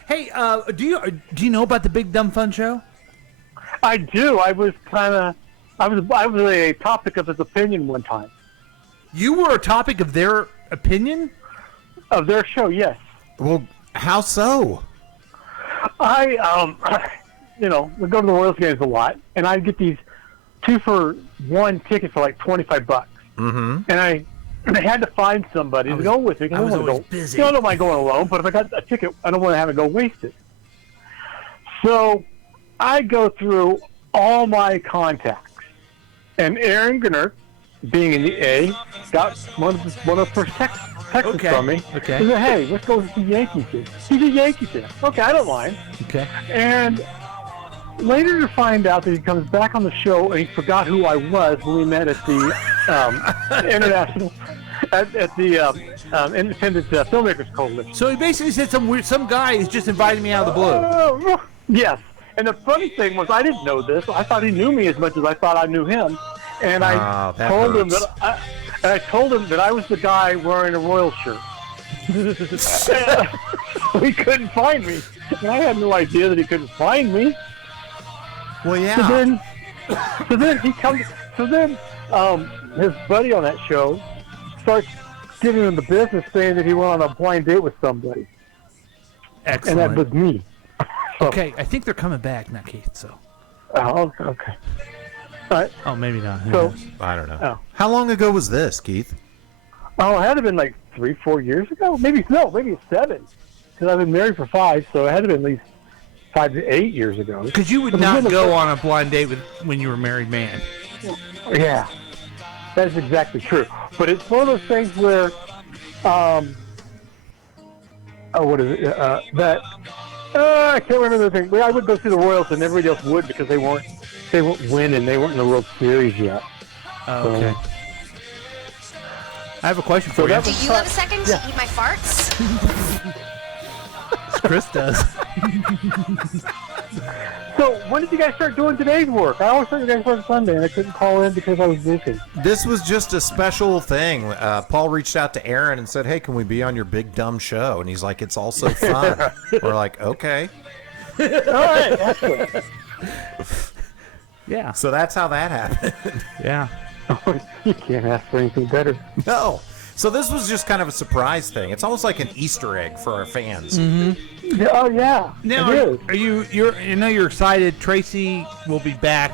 Hey, do you know about the Big Dumb Fun Show? I do. I was a topic of his opinion one time. You were a topic of their opinion? Of their show, yes. Well, how so? We go to the Royals games a lot, and I'd get these 2-for-1 tickets for like $25. Mm-hmm. And I had to find somebody to go with me. I was always busy. I don't mind going alone, but if I got a ticket, I don't want to have it go wasted. So I go through all my contacts, and Aaron Gnert, being in the A, got one of the first texts from me. Okay. He said, "Hey, let's go to the Yankees game." He's a Yankee fan. Okay, I don't mind. Okay. And later to find out that he comes back on the show and he forgot who I was when we met at the international, at the Independent Filmmakers Coalition. So he basically said some guy is just inviting me out of the blue. Yes. And the funny thing was, I didn't know this. I thought he knew me as much as I thought I knew him. And I told him that I was the guy wearing a Royal shirt. He couldn't find me. And I had no idea that he couldn't find me. Well, yeah. So then he comes. So then his buddy on that show starts giving him the business, saying that he went on a blind date with somebody. Excellent. And that was me. Okay, I think they're coming back now, Keith. So. Oh, okay. All right. Oh, maybe not. Who So, knows? I don't know. Oh. How long ago was this, Keith? Oh, it had to have been like 3-4 years ago. Maybe 7. Because I've been married for 5, so it had to have been at least 5 to 8 years ago. Because you would not go on a blind date when you were a married man. Yeah, that is exactly true. But it's one of those things where, what is it? I can't remember the thing. I would go see the Royals, and everybody else would because they weren't winning. They weren't in the World Series yet. Oh, okay. I have a question for you. Do you have a second to eat my farts? Chris does. So, when did you guys start doing today's work? I always thought you guys worked Sunday, and I couldn't call in because I was busy. This was just a special thing. Paul reached out to Aaron and said, "Hey, can we be on your big dumb show?" And he's like, "It's also fun." We're like, "Okay." All right, excellent. Yeah. So that's how that happened. Yeah. You can't ask for anything better. No. So this was just kind of a surprise thing. It's almost like an Easter egg for our fans. Mm-hmm. Yeah, oh yeah. Now, are you? I know you're excited. Tracy will be back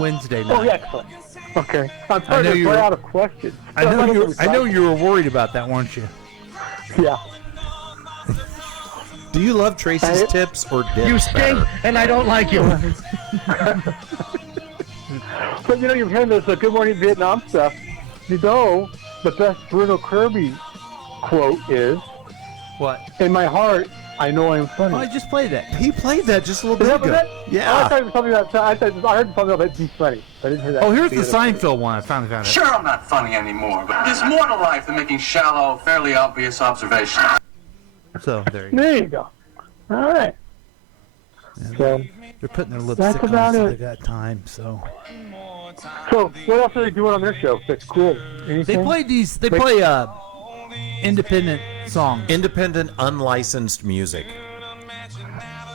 Wednesday night. Oh yeah, excellent. Okay. I'm starting to play out of questions. I know you were worried about that, weren't you? Yeah. Do you love Tracy's tips or dips? You stink, better? and I don't like you. But you're hearing this Good Morning Vietnam stuff. You know, the best Bruno Kirby quote is, "What? In my heart, I know I'm funny." Oh, I just played that. He played that just a little bit ago. Yeah. Oh, I thought it was something that I heard something about be funny. I didn't hear that. Oh, here's the Seinfeld one. I finally found it. Sure, I'm not funny anymore, but there's more to life than making shallow, fairly obvious observations. So there you go. There you go. All right. Yeah, So they're putting their that's lipstick on, about so it. they got time. So what else are they doing on their show? That's cool. Anything? they play these. They play independent songs. Independent, unlicensed music.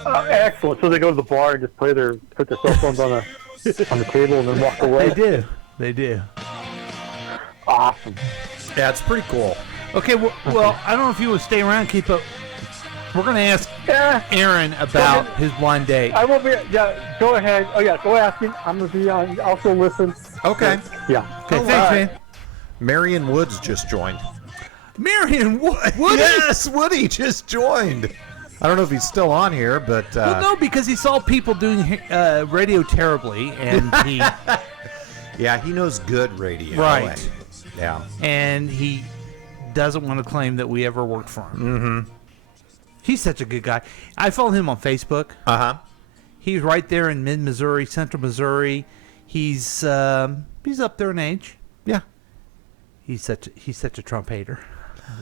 Excellent. So they go to the bar and just put their cell phones on the table and then walk away. They do. Awesome. Yeah, it's pretty cool. Okay, well, I don't know if you would stay around, keep up. We're going to ask Aaron about his blind date. I will be. Yeah, go ahead. Oh yeah, go ask him. I'm gonna be on. Also listen. Okay. Yeah. Okay, thanks, man. Marion Woods just joined. Marion Woody? Yes, Woody just joined. I don't know if he's still on here, but well, no, because he saw people doing radio terribly, and he yeah, he knows good radio. Right. Yeah. And he doesn't want to claim that we ever worked for him. Mm-hmm. He's such a good guy. I follow him on Facebook. Uh-huh. He's right there in mid-Missouri, central Missouri. He's up there in age. Yeah. He's such a Trump hater.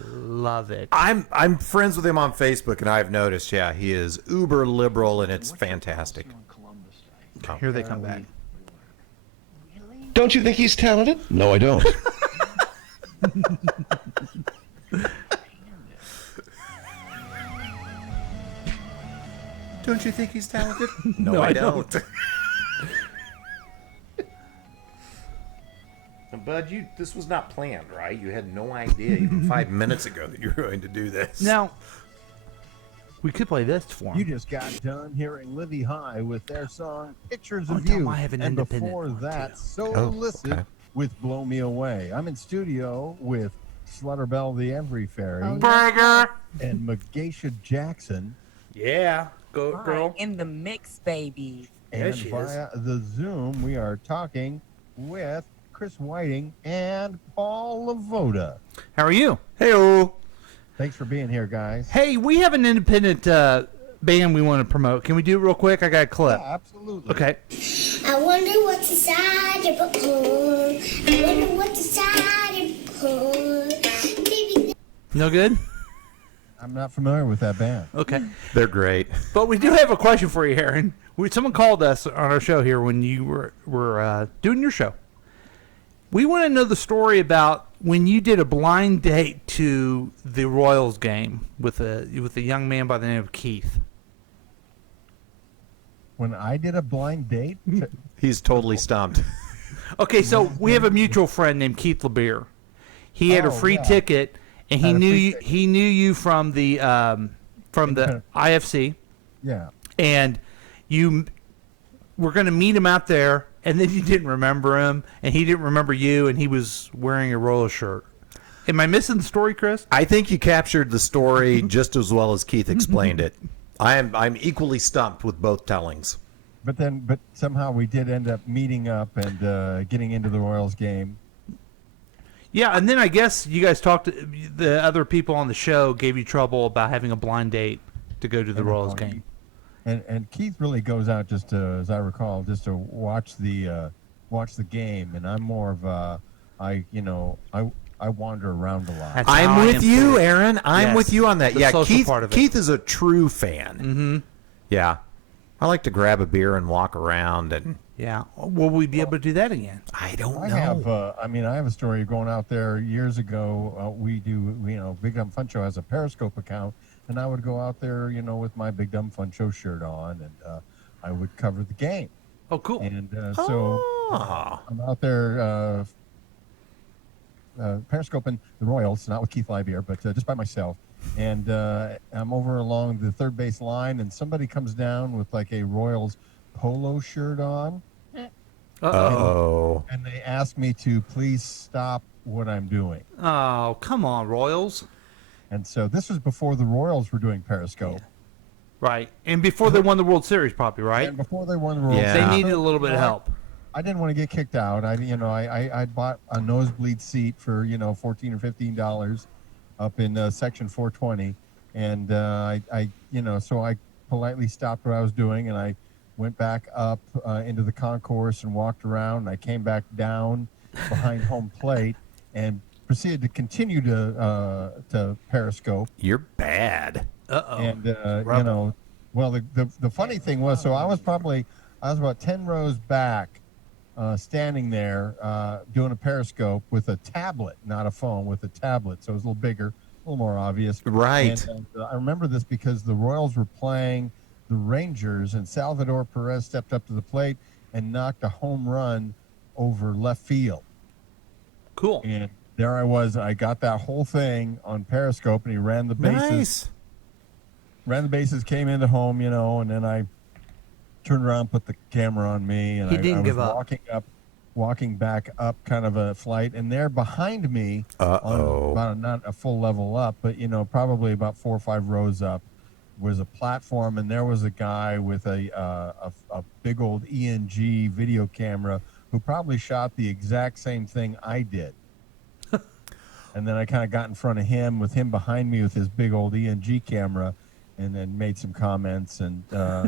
Love it. I'm friends with him on Facebook, and I've noticed, yeah, he is uber liberal, and it's fantastic. Here they come back. Don't you think he's talented? No, I don't. Don't you think he's talented? No, I don't. Bud, this was not planned, right? You had no idea even 5 minutes ago that you were going to do this. Now, we could play this for him. You just got done hearing Livy High with their song Pictures of Tom, You. I have an And independent before one, that, too. So Oh, Illicit okay. with Blow Me Away. I'm in studio with Slutterbell the Every Fairy and Megashia Jackson. Yeah. Go, girl. In the mix, baby. And she via the Zoom, we are talking with Chris Whiting and Paul Lavoda. How are you? Hey-o. Thanks for being here, guys. Hey, we have an independent band we want to promote. Can we do it real quick? I got a clip. Yeah, absolutely. Okay. I wonder what's inside your butthole. I wonder what's inside your butthole. Baby. No good? I'm not familiar with that band. Okay. They're great. But we do have a question for you, Aaron. Someone called us on our show here when you were doing your show. We want to know the story about when you did a blind date to the Royals game with a young man by the name of Keith. When I did a blind date? He's totally stumped. Okay, so we have a mutual friend named Keith LeBeer. He had a free yeah. ticket, and he Had a knew free you. ticket. He knew you from the IFC, Yeah. and you were going to meet him out there, and then you didn't remember him, and he didn't remember you, and he was wearing a Royal shirt. Am I missing the story, Chris? I think you captured the story just as well as Keith explained it. I'm equally stumped with both tellings. But somehow we did end up meeting up and getting into the Royals game. Yeah, and then I guess you guys talked to the other people on the show, gave you trouble about having a blind date to go to the Royals game. And Keith really goes out just to, as I recall, just to watch the game. And I'm more of a, I wander around a lot. I'm with you, Aaron. I'm with you on that. The Yeah, social part of it. Keith is a true fan. Mm-hmm. Yeah. I like to grab a beer and walk around and. Yeah. Will we be able to do that again? I don't know. I have a story of going out there years ago. We do, Big Dumb Fun Show has a Periscope account, and I would go out there, with my Big Dumb Fun Show shirt on, and I would cover the game. Oh, cool. And so I'm out there Periscoping the Royals, not with Keith live here, but just by myself. And I'm over along the third base line, and somebody comes down with like a Royals polo shirt on. Uh-oh. And they ask me to please stop what I'm doing. Oh, come on, Royals. And so this was before the Royals were doing Periscope. Yeah. Right. And before they won the World Series, probably, right? And before they won the World Series. They needed a little bit of help. I didn't want to get kicked out. I bought a nosebleed seat for, $14 or $15 up in section 420. And so I politely stopped what I was doing, and I went back up into the concourse and walked around. And I came back down behind home plate and proceeded to continue to Periscope. You're bad. Uh-oh. And the funny thing was, so I was about 10 rows back, standing there doing a Periscope with a tablet, not a phone, with a tablet. So it was a little bigger, a little more obvious. Right. And I remember this because the Royals were playing the Rangers, and Salvador Perez stepped up to the plate and knocked a home run over left field. Cool. And there I was. I got that whole thing on Periscope, and he ran the bases. Nice. Ran the bases, came into home, and then I turned around, put the camera on me, and I was walking back up kind of a flight, and there behind me, about not a full level up, but probably about 4 or 5 rows up, was a platform, and there was a guy with a big old ENG video camera who probably shot the exact same thing I did. And then I kind of got in front of him with him behind me with his big old ENG camera, and then made some comments. And I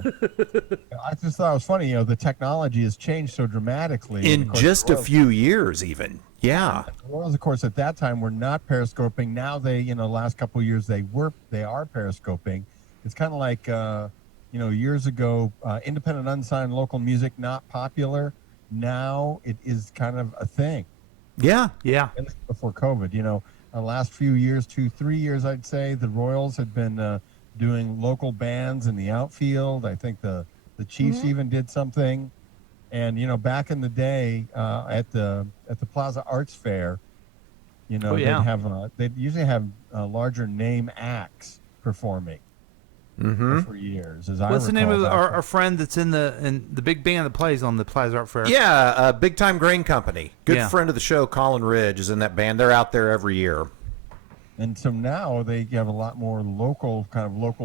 just thought it was funny. The technology has changed so dramatically. In just a few years, even. Yeah. The Royals, of course, at that time were not periscoping. Now they, last couple of years, they are periscoping. It's kind of like, years ago, independent, unsigned local music, not popular. Now it is kind of a thing. Yeah. Yeah. And before COVID, the last few years, 2-3 years, I'd say, the Royals had been doing local bands in the outfield. I think the Chiefs even did something. And, back in the day at the Plaza Arts Fair, they'd usually have larger name acts performing. Mm-hmm. For years, as I What's the name recall, of our friend that's in the big band that plays on the Plaza Art Fair? Yeah, Big Time Grain Company. Good Yeah. friend of the show, Colin Ridge, is in that band. They're out there every year. And so now they have a lot more local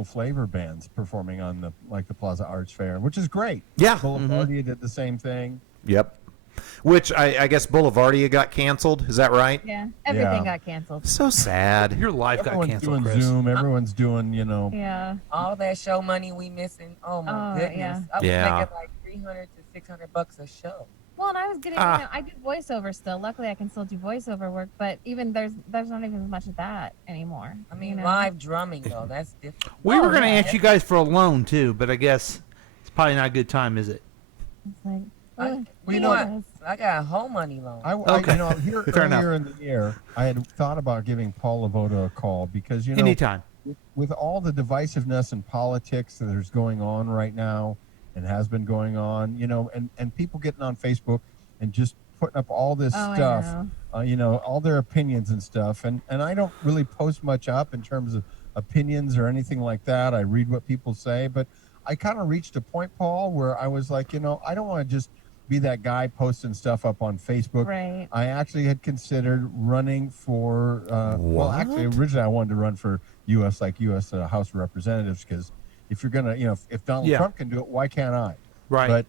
flavor bands performing on the Plaza Arts Fair, which is great. Yeah. Boulevardia did the same thing. Yep. Which I guess Boulevardia got canceled. Is that right? Yeah, everything got canceled. So sad. Your life got canceled, doing Chris. Zoom. Everyone's doing, Yeah. All that show money we missing. Oh my goodness! Yeah. I was Yeah. making like $300 to $600 a show. Well, and I was getting, I do voiceover still. Luckily, I can still do voiceover work, but even there's not even as much of that anymore. I mean, live drumming though, that's different. We were going to ask you guys for a loan too, but I guess it's probably not a good time, is it? It's like, I got a home money loan. Here Fair enough. earlier in the year, I had thought about giving Paul Lavoda a call because Anytime. with all the divisiveness in politics that is going on right now and has been going on, and people getting on Facebook and just putting up all this stuff, all their opinions and stuff. And I don't really post much up in terms of opinions or anything like that. I read what people say, but I kind of reached a point, Paul, where I was like, I don't want to just be that guy posting stuff up on Facebook. Right. I actually had considered running for, actually originally I wanted to run for U.S. House of Representatives, because if you're going to, if Donald Trump can do it, why can't I? Right. But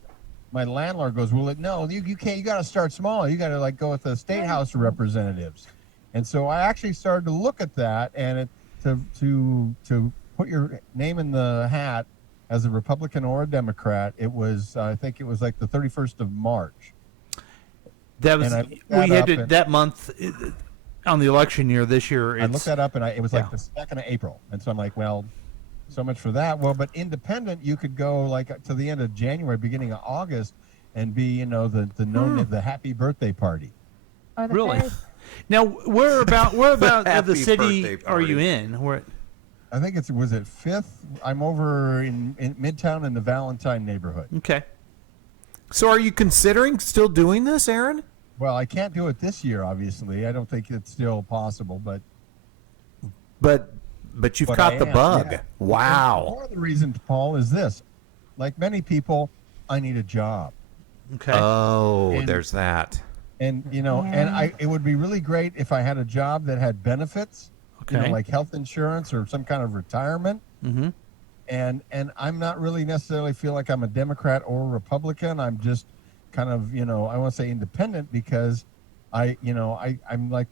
my landlord goes, well, no, you can't. You got to start small. You got to go with the state House of Representatives. And so I actually started to look at that, and to put your name in the hat as a Republican or a Democrat, it was, I think it was like the 31st of March. That was, we had to, that month on the election year this year. I looked that up, and it was like the 2nd of April. And so I'm like, well, so much for that. Well, but independent, you could go like to the end of January, beginning of August, and be, the happy birthday party. Really? Now, where about of the city are you in? Where? I think was it 5th? I'm over in Midtown in the Valentine neighborhood. Okay. So are you considering still doing this, Aaron? Well, I can't do it this year, obviously. I don't think it's still possible, but you've caught the bug. Yeah. Wow. One of the reasons, Paul, is this. Like many people, I need a job. Okay. Oh, there's that. And, it would be really great if I had a job that had benefits, like health insurance or some kind of retirement. Mm-hmm. And I'm not really necessarily feel like I'm a Democrat or a Republican. I'm just kind of, I want to say independent, because I'm like,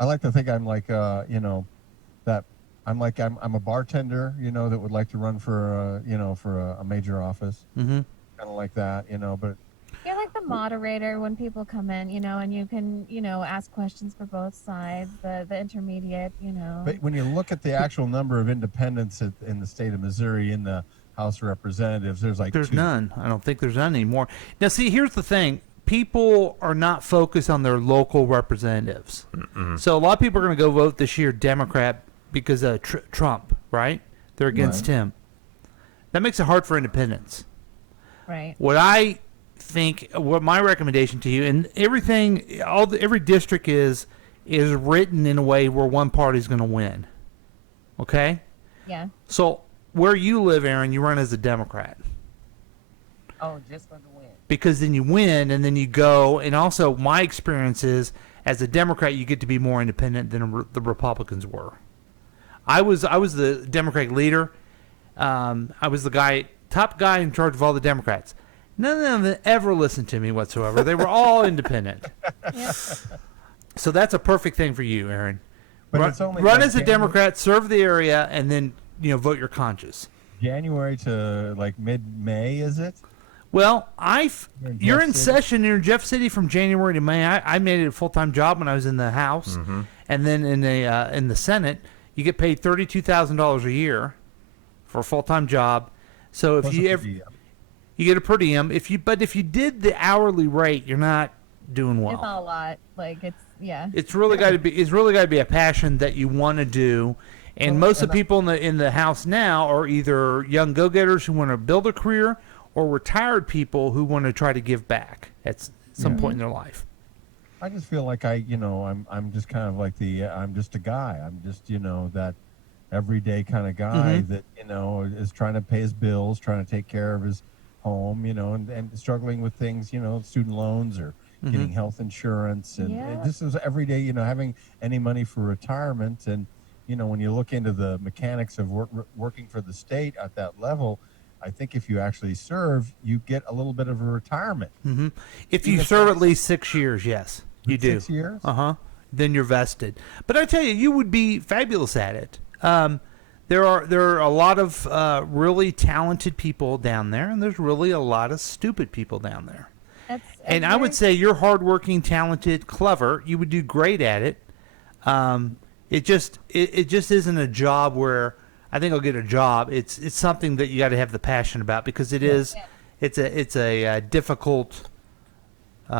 I like to think I'm like, that I'm a bartender, that would like to run for, for a major office. Mm-hmm. Kind of like that, but. You're like the moderator when people come in, and you can, ask questions for both sides, the intermediate, But when you look at the actual number of independents in the state of Missouri in the House of Representatives, there's none. I don't think there's none anymore. Now, see, here's the thing. People are not focused on their local representatives. Mm-mm. So a lot of people are going to go vote this year Democrat because of Trump, right? They're against him. That makes it hard for independents. Right. What my recommendation to you, and every district is written in a way where one party's going to win. Okay? Yeah. So where you live, Aaron, you run as a Democrat. Oh, just for the win. Because then you win, and then you go, and also my experience is, as a Democrat, you get to be more independent than the Republicans were. I was the Democratic leader. I was the top guy in charge of all the Democrats. None of them ever listened to me whatsoever. They were all independent. Yep. So that's a perfect thing for you, Aaron. But it's only run as a Democrat, serve the area, and then vote your conscience. January to like mid-May, is it? Well, you're in session. You're in Jeff City from January to May. I made it a full-time job when I was in the House, and then in the Senate, you get paid $32,000 a year for a full-time job. So if you get a per diem. If you did the hourly rate, you're not doing well. It's not a lot. Like It's really got to be. It's really got to be a passion that you want to do. And most of the people in the House now are either young go-getters who want to build a career, or retired people who want to try to give back at some point in their life. I just feel like I'm just kind of like I'm just a guy. I'm just that everyday kind of guy that is trying to pay his bills, trying to take care of his home, and struggling with things, student loans or getting health insurance, and this is every day, having any money for retirement. And when you look into the mechanics of working for the state at that level, I think if you actually serve, you get a little bit of a retirement. Mm-hmm. If you serve at least 6 years, yes, you do. 6 years? Then you're vested. But I tell you, you would be fabulous at it. There are a lot of really talented people down there, and there's really a lot of stupid people down there. And I would say you're hardworking, talented, clever. You would do great at it. It just isn't a job where I think I'll get a job. It's something that you got to have the passion about, because it's a difficult. You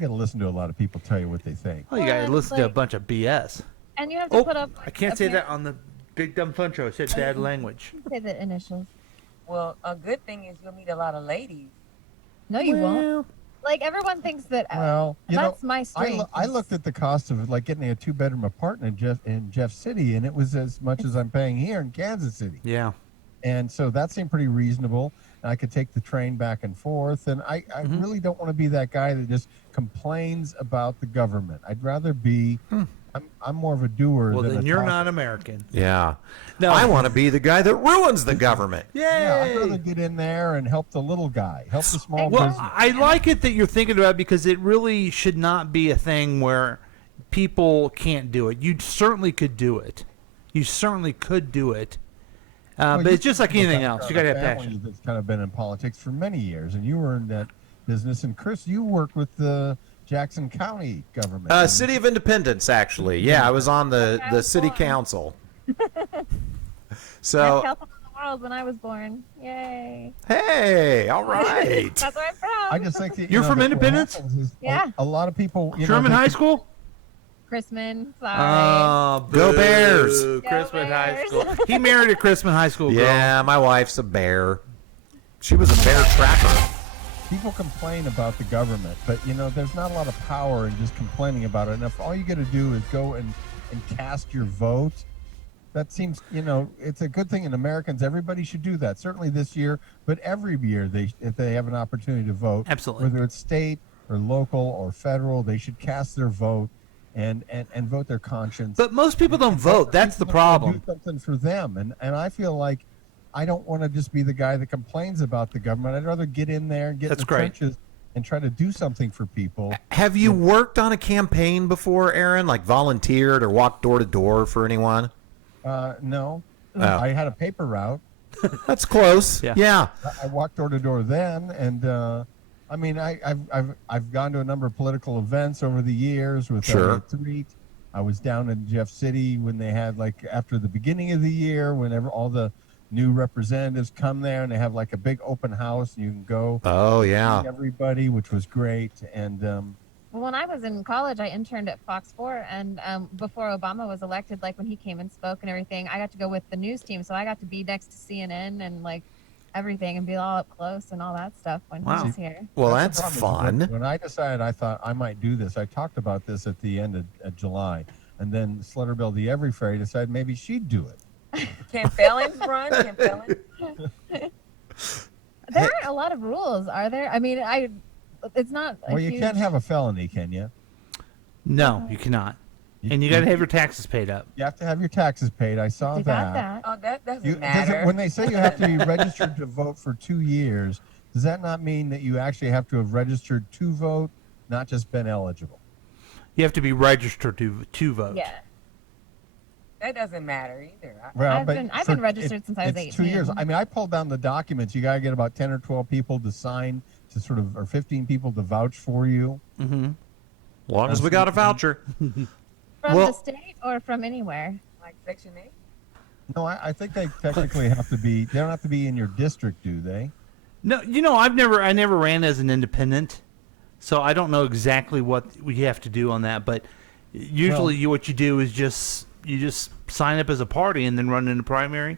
got to listen to a lot of people tell you what they think. Well, you got to listen to a bunch of BS. And you have to put up. I can't say that on the Big Dumb Fun Show. I said bad language. Say the initials. Well, a good thing is you'll meet a lot of ladies. No, you won't. Like everyone thinks that. Well, that's my strength. I looked at the cost of like getting a 2-bedroom apartment in Jeff City, and it was as much as I'm paying here in Kansas City. Yeah. And so that seemed pretty reasonable. And I could take the train back and forth. And I really don't want to be that guy that just complains about the government. I'd rather be. I'm more of a doer. Well, than then a you're talker. not American. Yeah. No. I want to be the guy that ruins the government. Yeah, I'd rather get in there and help the little guy, help the small Well, business. I like it that you're thinking about it because it really should not be a thing where people can't do it. You certainly could do it. You certainly could do it. But it's just like anything else. You got to have passion. That's kind of been in politics for many years, and you were in that business. And Chris, you worked with the Jackson County government. City of Independence, actually. Yeah, I was on the city council. So. Best council in the world when I was born. Yay! Hey, all right. That's where I'm from. I just think that, You're from Independence? Yeah. A lot of people. Sherman High School? Chrisman, sorry. Oh, Go Bears. Chrisman High School. He married a Chrisman High School girl. Yeah, my wife's a bear. She was a bear tracker. People complain about the government, but there's not a lot of power in just complaining about it. And if all you got to do is go and cast your vote, that seems, it's a good thing. And Americans, everybody should do that. Certainly this year, but every year if they have an opportunity to vote, absolutely, whether it's state or local or federal, they should cast their vote and vote their conscience. But most people don't vote. That's the problem. Do something for them, and I feel like I don't want to just be the guy that complains about the government. I'd rather get in there, get in the trenches, and try to do something for people. Have you worked on a campaign before, Aaron? Like volunteered or walked door to door for anyone? No. Oh. I had a paper route. That's close. Yeah. I walked door to door then, and I mean, I've gone to a number of political events over the years with Sure. Threet. I was down in Jeff City when they had after the beginning of the year, whenever all the new representatives come there and they have like a big open house and you can go. Oh yeah. See everybody, which was great. And well, when I was in college, I interned at Fox 4, and before Obama was elected, like when he came and spoke and everything, I got to go with the news team, so I got to be next to CNN and like everything and be all up close and all that stuff when he was here. Well, That's that's the problem. fun. When I decided, I thought I might do this. I talked about this at the end of July, and then Slutterbell the Every Fairy decided maybe she'd do it. Can felons run? Can felons? There aren't a lot of rules, are there? I mean, it's not. Well, you can't have a felony, can you? No, you cannot. And you got to have your taxes paid up. You have to have your taxes paid. I saw You that. got that. Oh, that doesn't Does matter. when they say you have to be registered to vote for 2 years, does that not mean that you actually have to have registered to vote, not just been eligible? You have to be registered to vote. Yeah. That doesn't matter either. Well, I've been registered since I was it's 18. 2 years. I mean, I pulled down the documents. You got to get about 10 or 12 people to sign or 15 people to vouch for you. Mm-hmm. As long as we got a voucher. From Well- the state or from anywhere? Like Section 8? No, I think they technically have to be. They don't have to be in your district, do they? No, I never ran as an independent, so I don't know exactly what we have to do on that. But usually, what you do is you just sign up as a party and then run in a primary,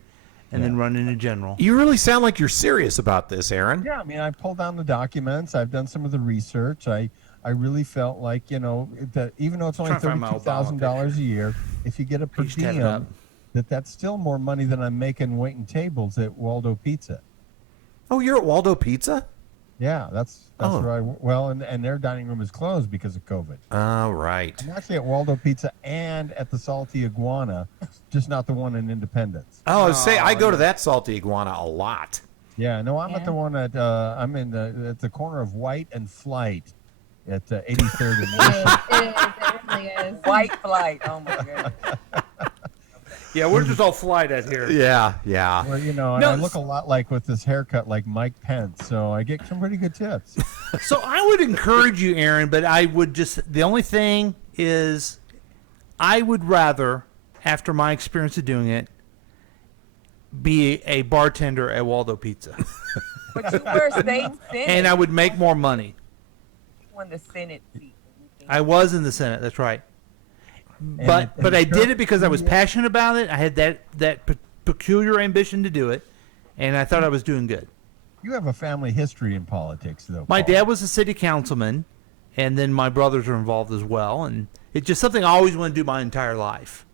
and then run in a general. You really sound like you're serious about this, Aaron. Yeah, I mean, I pulled down the documents. I've done some of the research. I really felt like that even though it's only Trying to find my $32,000 a year, if you get a per just had it up. diem, that's still more money than I'm making waiting tables at Waldo Pizza. Oh, you're at Waldo Pizza? Yeah, that's where and their dining room is closed because of COVID. Oh, right. I'm actually at Waldo Pizza and at the Salty Iguana, just not the one in Independence. Oh, I go to that Salty Iguana a lot. Yeah, no, I'm at the one at I'm at the corner of White and Flight at 83rd and It really is. White flight. Oh my goodness. Yeah, we're just all flight out here. Yeah. Well, I look a lot like with this haircut like Mike Pence, so I get some pretty good tips. So I would encourage you, Aaron, but I would the only thing is I would rather, after my experience of doing it, be a bartender at Waldo Pizza. But you were state Senate. And I would make more money. You won the Senate seat. I was in the Senate, that's right. But I did it because I was passionate about it. I had that peculiar ambition to do it, and I thought I was doing good. You have a family history in politics, though. My Paul. dad was a city councilman, and then my brothers are involved as well. And it's just something I always want to do my entire life.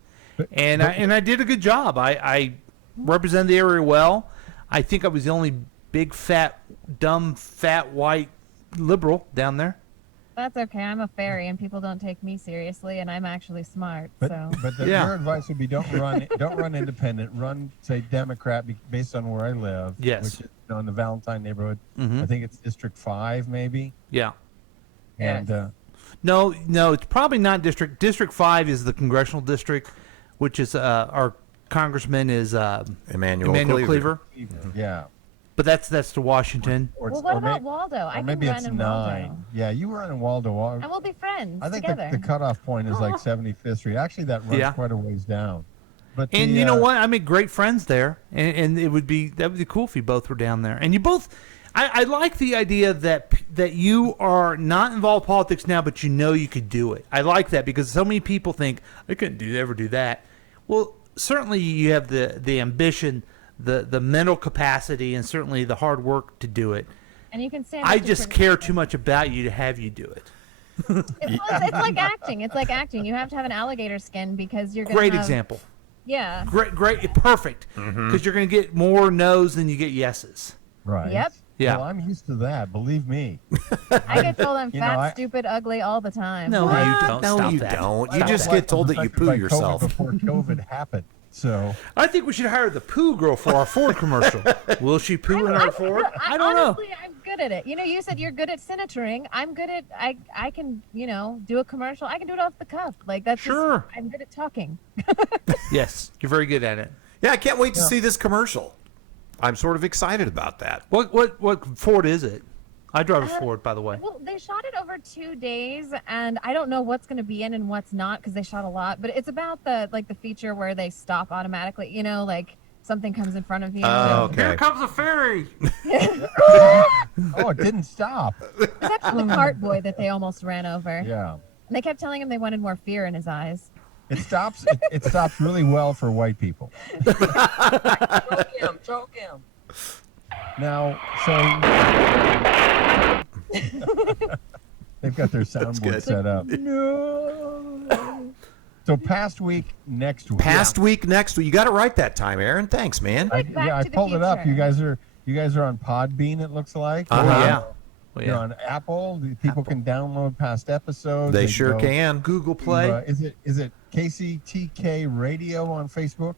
And I did a good job. I represented the area well. I think I was the only big, fat, dumb, fat, white liberal down there. That's okay. I'm a fairy, and people don't take me seriously, and I'm actually smart. But So. your advice would be don't run independent. Run, say, Democrat, based on where I live. Yes. Which is in the Valentine neighborhood. Mhm. I think it's District 5, maybe. Yeah. And No, it's probably not District. District 5 is the congressional district, which is our congressman is Emmanuel Cleaver. Yeah. But that's to Washington. Well, what about Waldo? I Or maybe can it's run in 9. Waldo. Yeah, you run in Waldo. And we'll be friends I think together. the cutoff point is like 75th Street. Actually, that runs Yeah. quite a ways down. But And the, you know what? I made great friends there, and that would be cool if you both were down there. And you both, I like the idea that you are not involved in politics now, but you know you could do it. I like that because so many people think I couldn't ever do that. Well, certainly you have the ambition, the mental capacity, and certainly the hard work to do it. And you can stand. I up to just care too much about you to have you do it. It's like acting. It's like acting. You have to have an alligator skin because you're gonna Great have- example. Yeah. Great, perfect. Because you're going to get more no's than you get yeses. Right. Yep. Yeah. Well, I'm used to that. Believe me. I get told I'm You fat, know, I- stupid, ugly all the time. No, you don't. No, Stop you that. don't. You Stop just that. get told that you poo By COVID yourself. before COVID happened. So I think we should hire the poo girl for our Ford commercial. Will she poo in our Ford? I don't know. Honestly, I'm good at it. You said you're good at senatoring. I'm good at I can do a commercial. I can do it off the cuff. Like that's Sure. Just, I'm good at talking. Yes, you're very good at it. Yeah, I can't wait to see this commercial. I'm sort of excited about that. What Ford is it? I drive a Ford, by the way. Well, they shot it over 2 days, and I don't know what's going to be in and what's not because they shot a lot. But it's about the feature where they stop automatically. Like something comes in front of you. Oh, okay. Here comes a ferry. Oh, it didn't stop. It's actually the cart boy that they almost ran over. Yeah. And they kept telling him they wanted more fear in his eyes. It stops. It stops really well for white people. Choke him. Now, so they've got their soundboard set up. No. So past week, next week. Past week, next week. You got it right that time, Aaron. Thanks, man. I to the pulled it up. future. You guys are on Podbean. It looks like. Yeah. You're on Apple. People can download past episodes. They sure can. Google Play. Is it KCTK Radio on Facebook?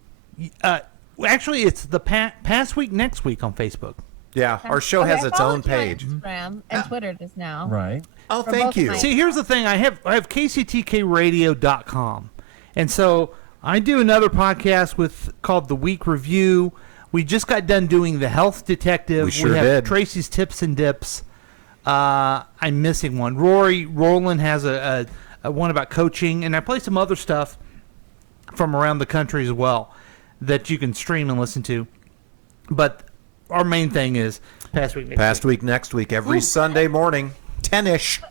Actually, it's the past week, next week on Facebook. Yeah, our show has its own page. Instagram and Twitter just now. Right. Oh, For thank both of you. my- See, here's the thing. I have KCTKradio.com. And so I do another podcast called The Week Review. We just got done doing The Health Detective. We sure have did. Tracy's Tips and Dips. I'm missing one. Roland has a one about coaching, and I play some other stuff from around the country as well that you can stream and listen to. But our main thing is past week, next week, every Sunday morning, 10-ish.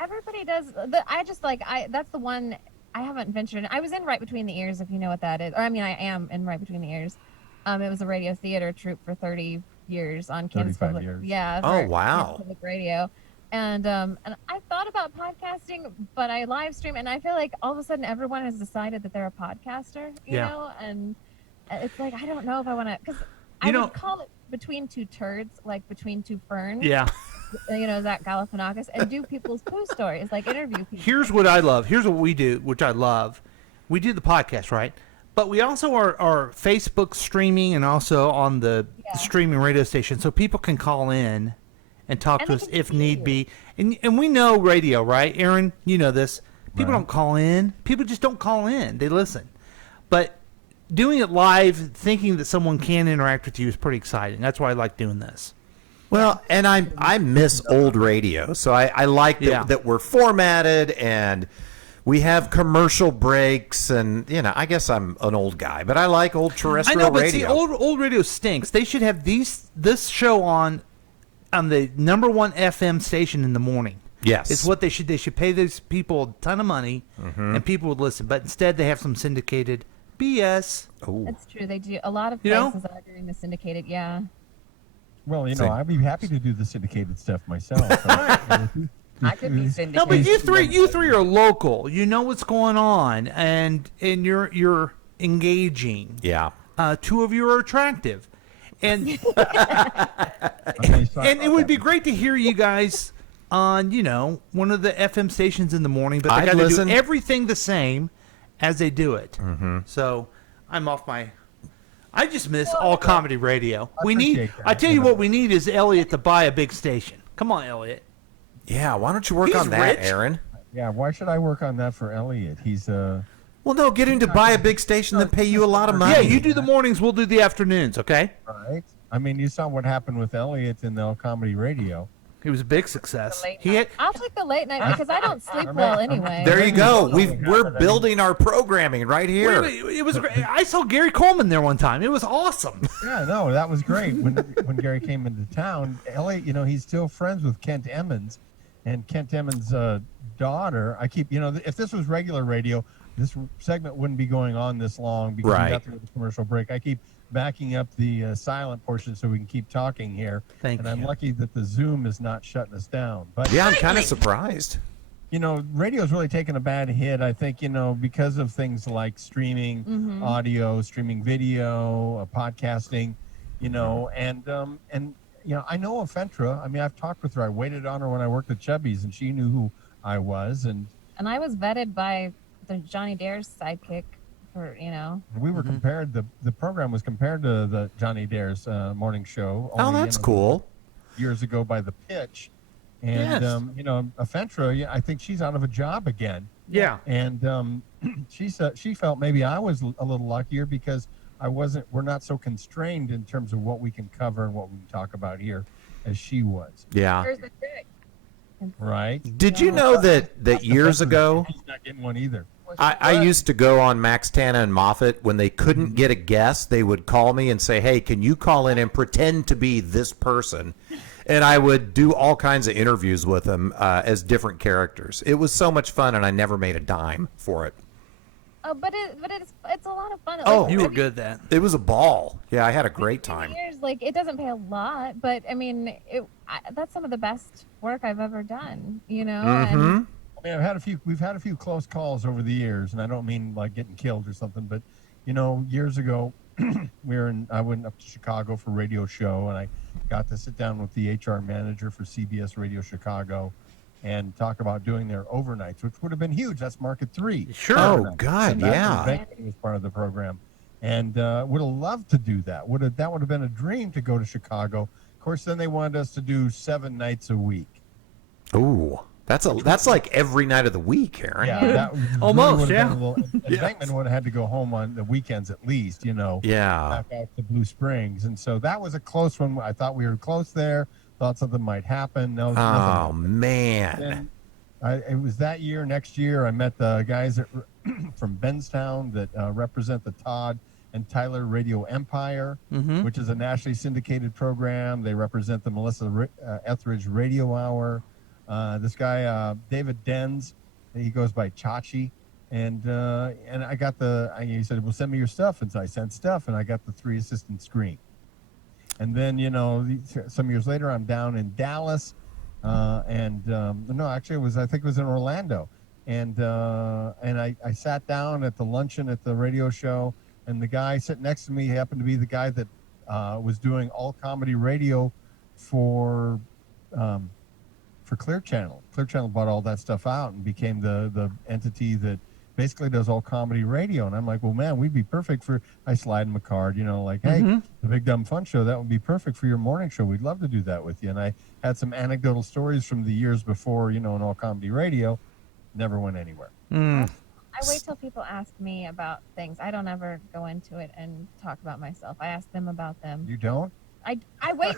Everybody does. That's the one I haven't ventured in. I was in Right Between the Ears, if you know what that is. Or I am in Right Between the Ears. It was a radio theater troupe for 30 years on Kansas 35 Public. years. Yeah. Oh, for wow. Kansas Public Radio. And I thought about podcasting, but I live stream, and I feel like all of a sudden everyone has decided that they're a podcaster, you Yeah. know? And it's like, I don't know if I want to, because I would call it Between Two Turds, like Between Two Ferns. Yeah. Zach Galifianakis, and do people's poo stories, like interview people. Here's what I love. Here's what we do, which I love. We do the podcast, right? But we also are Facebook streaming and also on the streaming radio station, so people can call in and talk to us if need be. And we know radio, right, Aaron? You know this. People don't call in. People just don't call in. They listen. But doing it live, thinking that someone can interact with you is pretty exciting. That's why I like doing this. Well, and I miss old radio, so I like that we're formatted and we have commercial breaks, and I guess I'm an old guy, but I like old terrestrial I know, but radio. see, old radio stinks. They should have this show on the number one FM station in the morning. Yes, it's what they should. They should pay these people a ton of money, and people would listen. But instead, they have some syndicated BS. Oh, That's true. They do. A lot of You know? places are doing the syndicated. Yeah. Well, you know, Same. I'd be happy to do the syndicated stuff myself. I could be syndicated. No, but you three are local. You know what's going on, and you're engaging. Yeah. Two of you are attractive, and and it would be great to hear you guys on one of the FM stations in the morning. But they got to do everything the same as they do it. Mm-hmm. So I'm off my. I just miss all comedy radio. I tell you what we need is Elliot to buy a big station. Come on, Elliot. Yeah, why don't you work on that, rich. Aaron? Yeah, why should I work on that for Elliot? He's Well, no, get him to buy a big station, then pay you a lot of money. Yeah, you do the mornings, we'll do the afternoons, okay? Right. I mean, you saw what happened with Elliot in the all comedy radio. He was a big success. I'll take the late night because I don't sleep well anyway. There you go. We're building our programming right here. It was great. I saw Gary Coleman there one time. It was awesome. Yeah, no, that was great. When Gary came into town, Elliot, he's still friends with Kent Emmons, and Kent Emmons' daughter. I keep, if this was regular radio, this segment wouldn't be going on this long because we got through the commercial break. I keep backing up the silent portion so we can keep talking here. Thank you. I'm lucky that the Zoom is not shutting us down. But yeah, I'm kind of surprised. Radio's really taken a bad hit, I think, because of things like streaming audio, streaming video, podcasting, and I know of Fentra. I mean, I've talked with her. I waited on her when I worked at Chubby's, and she knew who I was. And I was vetted by the Johnny Dare's sidekick. We were compared. The program was compared to the Johnny Dare's morning show. Only, that's cool. Years ago by The Pitch, and Afentra, I think she's out of a job again. Yeah, and she said she felt maybe I was a little luckier because we're not so constrained in terms of what we can cover and what we can talk about here as she was. Yeah. Where's the chick? Right. Did you know that years ago? She's not getting one either. I used to go on Max Tana and Moffat when they couldn't get a guest. They would call me and say, "Hey, can you call in and pretend to be this person?" And I would do all kinds of interviews with them as different characters. It was so much fun, and I never made a dime for it. Oh, but it's a lot of fun. Oh, you were good at that. It was a ball. Yeah, I had a great time. It doesn't pay a lot, but I mean, that's some of the best work I've ever done. And I mean, we've had a few close calls over the years, and I don't mean like getting killed or something, but years ago, I went up to Chicago for a radio show, and I got to sit down with the HR manager for CBS Radio Chicago and talk about doing their overnights, which would have been huge. That's Market 3. Sure. Oh, God, yeah. Venkman was part of the program, and would have loved to do that. That would have been a dream to go to Chicago. Of course, then they wanted us to do 7 nights a week. Ooh. That's like every night of the week, Aaron. Yeah, that almost. Really Venkman would have had to go home on the weekends at least, Yeah. Back out to Blue Springs, and so that was a close one. I thought we were close there. Thought something might happen. No. Oh man. It was that year. Next year, I met the guys from Benstown that represent the Todd and Tyler Radio Empire, which is a nationally syndicated program. They represent the Melissa Etheridge Radio Hour. This guy, David Denz, he goes by Chachi, and I got he said, "Well, send me your stuff," and so I sent stuff, and I got the 3 assistant screen. And then some years later, I'm down in Dallas, I think it was in Orlando, and I sat down at the luncheon at the radio show, and the guy sitting next to me happened to be the guy that was doing all comedy radio for Clear Channel. Clear Channel bought all that stuff out and became the entity that basically does all comedy radio. And I'm like, well, man, we'd be perfect for, I slide him a card, hey, the Big Dumb Fun Show, that would be perfect for your morning show. We'd love to do that with you. And I had some anecdotal stories from the years before, in all comedy radio. Never went anywhere. I wait till people ask me about things. I don't ever go into it and talk about myself. I ask them about them. You don't? I wait.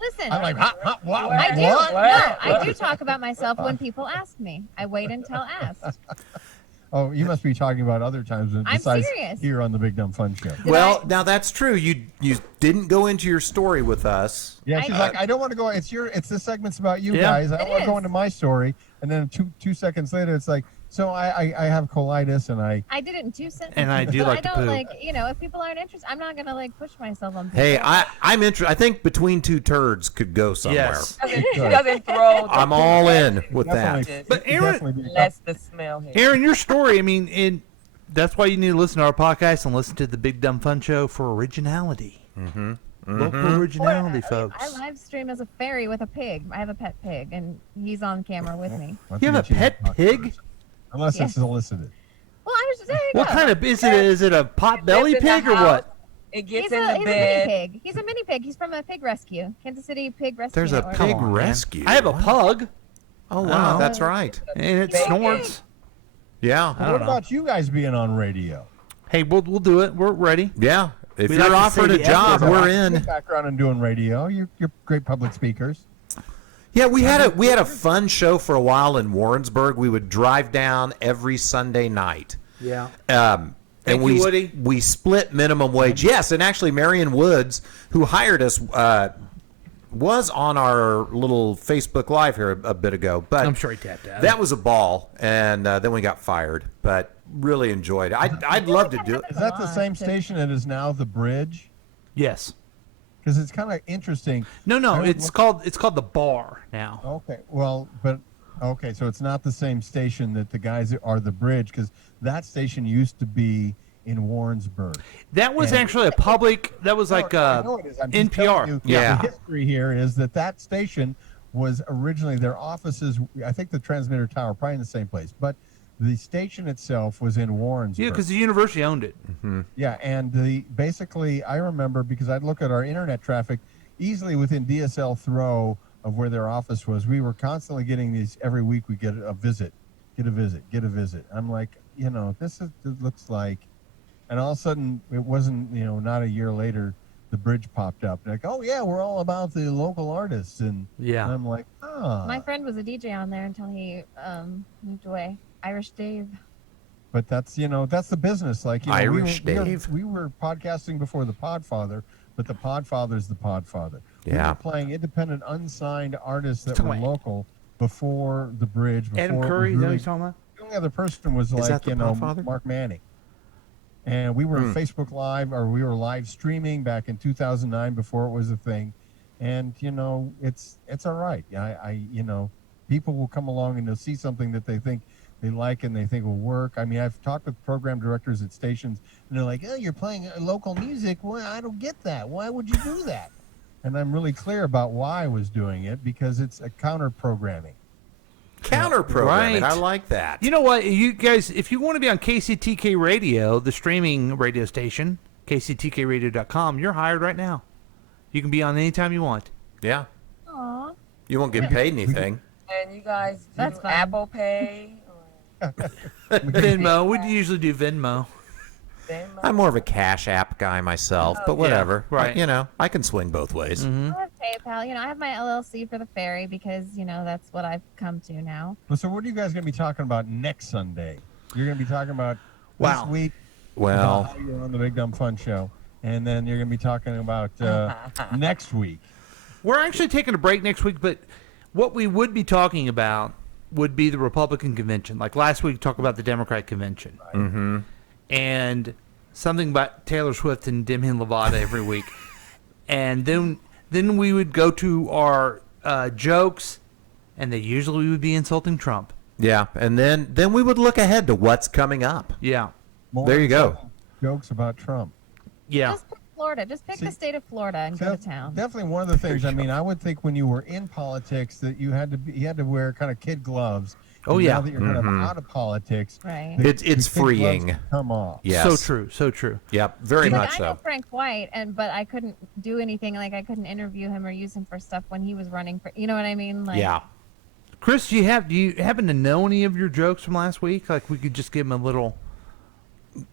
Listen, I'm like, what? I do talk about myself when people ask me. I wait until asked. Oh, you must be talking about other times besides here on the Big Dumb Fun Show. Now that's true. You didn't go into your story with us. Yeah, she's like, I don't want to go. It's this segment's about you guys. I don't want to go into my story. And then two seconds later, it's like, So I have colitis, and I did it in 2 sentences. And I do so like I to don't poo. like, if people aren't interested, I'm not gonna push myself on people. Hey, I'm interested. I think between two turds could go somewhere. Yes. He doesn't throw. I'm all in with that. But Aaron, Less the smell here. Aaron, your story, I mean, that's why you need to listen to our podcast and listen to the Big Dumb Fun Show for originality. Mm-hmm. Local originality, folks. I live stream as a fairy with a pig. I have a pet pig, and he's on camera with me. You have a pet pig? Unless it's solicited. Well, I was just there. You What go. kind of is it a pot belly lives in the pig or house. what? It gets He's in a the mini bed. pig. He's a mini pig. He's from a pig rescue, Kansas City Pig Rescue. There's a Network. pig on, man. rescue. I have a pug. Oh wow, Oh. that's right. And it snorts. Yeah. I don't What know. about you guys being on radio? Hey, we'll do it. We're ready. Yeah. If We you're like to say offered a the job, F-word. we're in. Background in doing radio. You're great public speakers. Yeah, we had a fun show for a while in Warrensburg. We would drive down every Sunday night. Yeah. And you, Woody. we split minimum wage. Yes, and actually Marion Woods, who hired us, was on our little Facebook Live here a bit ago. But I'm sure he tapped out. that was a ball, and then we got fired. But really enjoyed it. I'd love to do it. Is that the same station that is now the Bridge? Yes. Because it's kind of interesting. No, it's called the Bar now. Okay, well, okay, so it's not the same station that the guys are the Bridge, because that station used to be in Warrensburg. That was And- actually a public. That was like I know it is. I'm just NPR. telling you, Yeah. The history here is that station was originally their offices. I think the transmitter tower, probably in the same place, but the station itself was in Warrensburg. Yeah, because the university owned it. Yeah, and basically, I remember because I'd look at our internet traffic easily within DSL throw of where their office was. We were constantly getting these every week. We get a visit, get a visit. I'm like, this looks like, and all of a sudden, it wasn't, not a year later, the Bridge popped up. Like, oh yeah, we're all about the local artists, and Yeah. I'm like, My friend was a DJ on there until he moved away. Irish Dave. But that's that's the business. Like Irish Dave. We were podcasting before the Podfather, but the Podfather's the Podfather. We Yeah. were playing independent, unsigned artists that were local before the Bridge. Before Adam it was Curry, is that what really- you're talking about? The only other person was Is like that the Podfather? Mark Manning. And we were Facebook Live, or we were live streaming back in 2009 before it was a thing. And it's all right. I people will come along and they'll see something that they think they like and they think will work. I mean, I've talked with program directors at stations, and they're like, "Oh, you're playing local music. Well, I don't get that. Why would you do that?" And I'm really clear about why I was doing it, because it's a counter programming. Counter programming. Right. I like that. You know what, you guys, if you want to be on KCTK Radio, the streaming radio station, kctkradio.com, you're hired right now. You can be on anytime you want. Yeah. Aw. You won't get paid anything. And you guys do That's fine. Apple Pay? Venmo. We usually do Venmo. I'm more of a Cash App guy myself, but whatever. Yeah, right. I can swing both ways. Mm-hmm. I have PayPal. I have my LLC for the ferry because that's what I've come to now. Well, so what are you guys going to be talking about next Sunday? You're going to be talking about Wow. this week. Well, about how you're on the Big Dumb Fun Show, and then you're going to be talking about next week. We're actually taking a break next week, but what we would be talking about would be the Republican convention. Like last week, we talked about the Democrat convention. Mm-hmm. And something about Taylor Swift and Demi Lovato every week. And then we would go to our jokes, and they usually would be insulting Trump. Yeah, and then we would look ahead to what's coming up. Yeah. More There you go. Jokes about Trump. Yeah. Just pick Florida. Just pick the state of Florida and go to town. Definitely one of the things. I mean, I would think when you were in politics that you had to wear kind of kid gloves. Oh, And yeah. Now that you're kind of Mhm. out of politics, Right. It's the kid gloves freeing. Come off. Yes. So true. So true. Yep, very Like, much I know so. Frank White, but I couldn't do anything. Like I couldn't interview him or use him for stuff when he was running for. You know what I mean? Like, Yeah. Chris, do you happen to know any of your jokes from last week? Like we could just give him a little.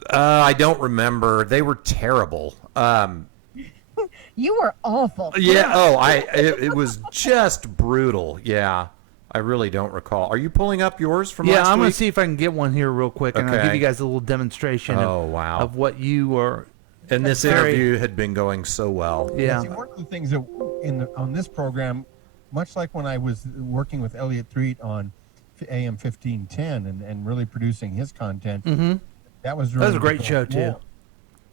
I don't remember. They were terrible. You were awful. Yeah. Oh, it was just brutal. Yeah. I really don't recall. Are you pulling up yours from Yeah, last I'm week? going to see if I can get one here real quick, and I'll give Okay. you guys a little demonstration Oh, wow. of what you were. And this Very- interview had been going so well. Yeah. See, one of the things that on this program, much like when I was working with Elliot Treat on AM 1510 and really producing his content. Mm-hmm. That was a great show too.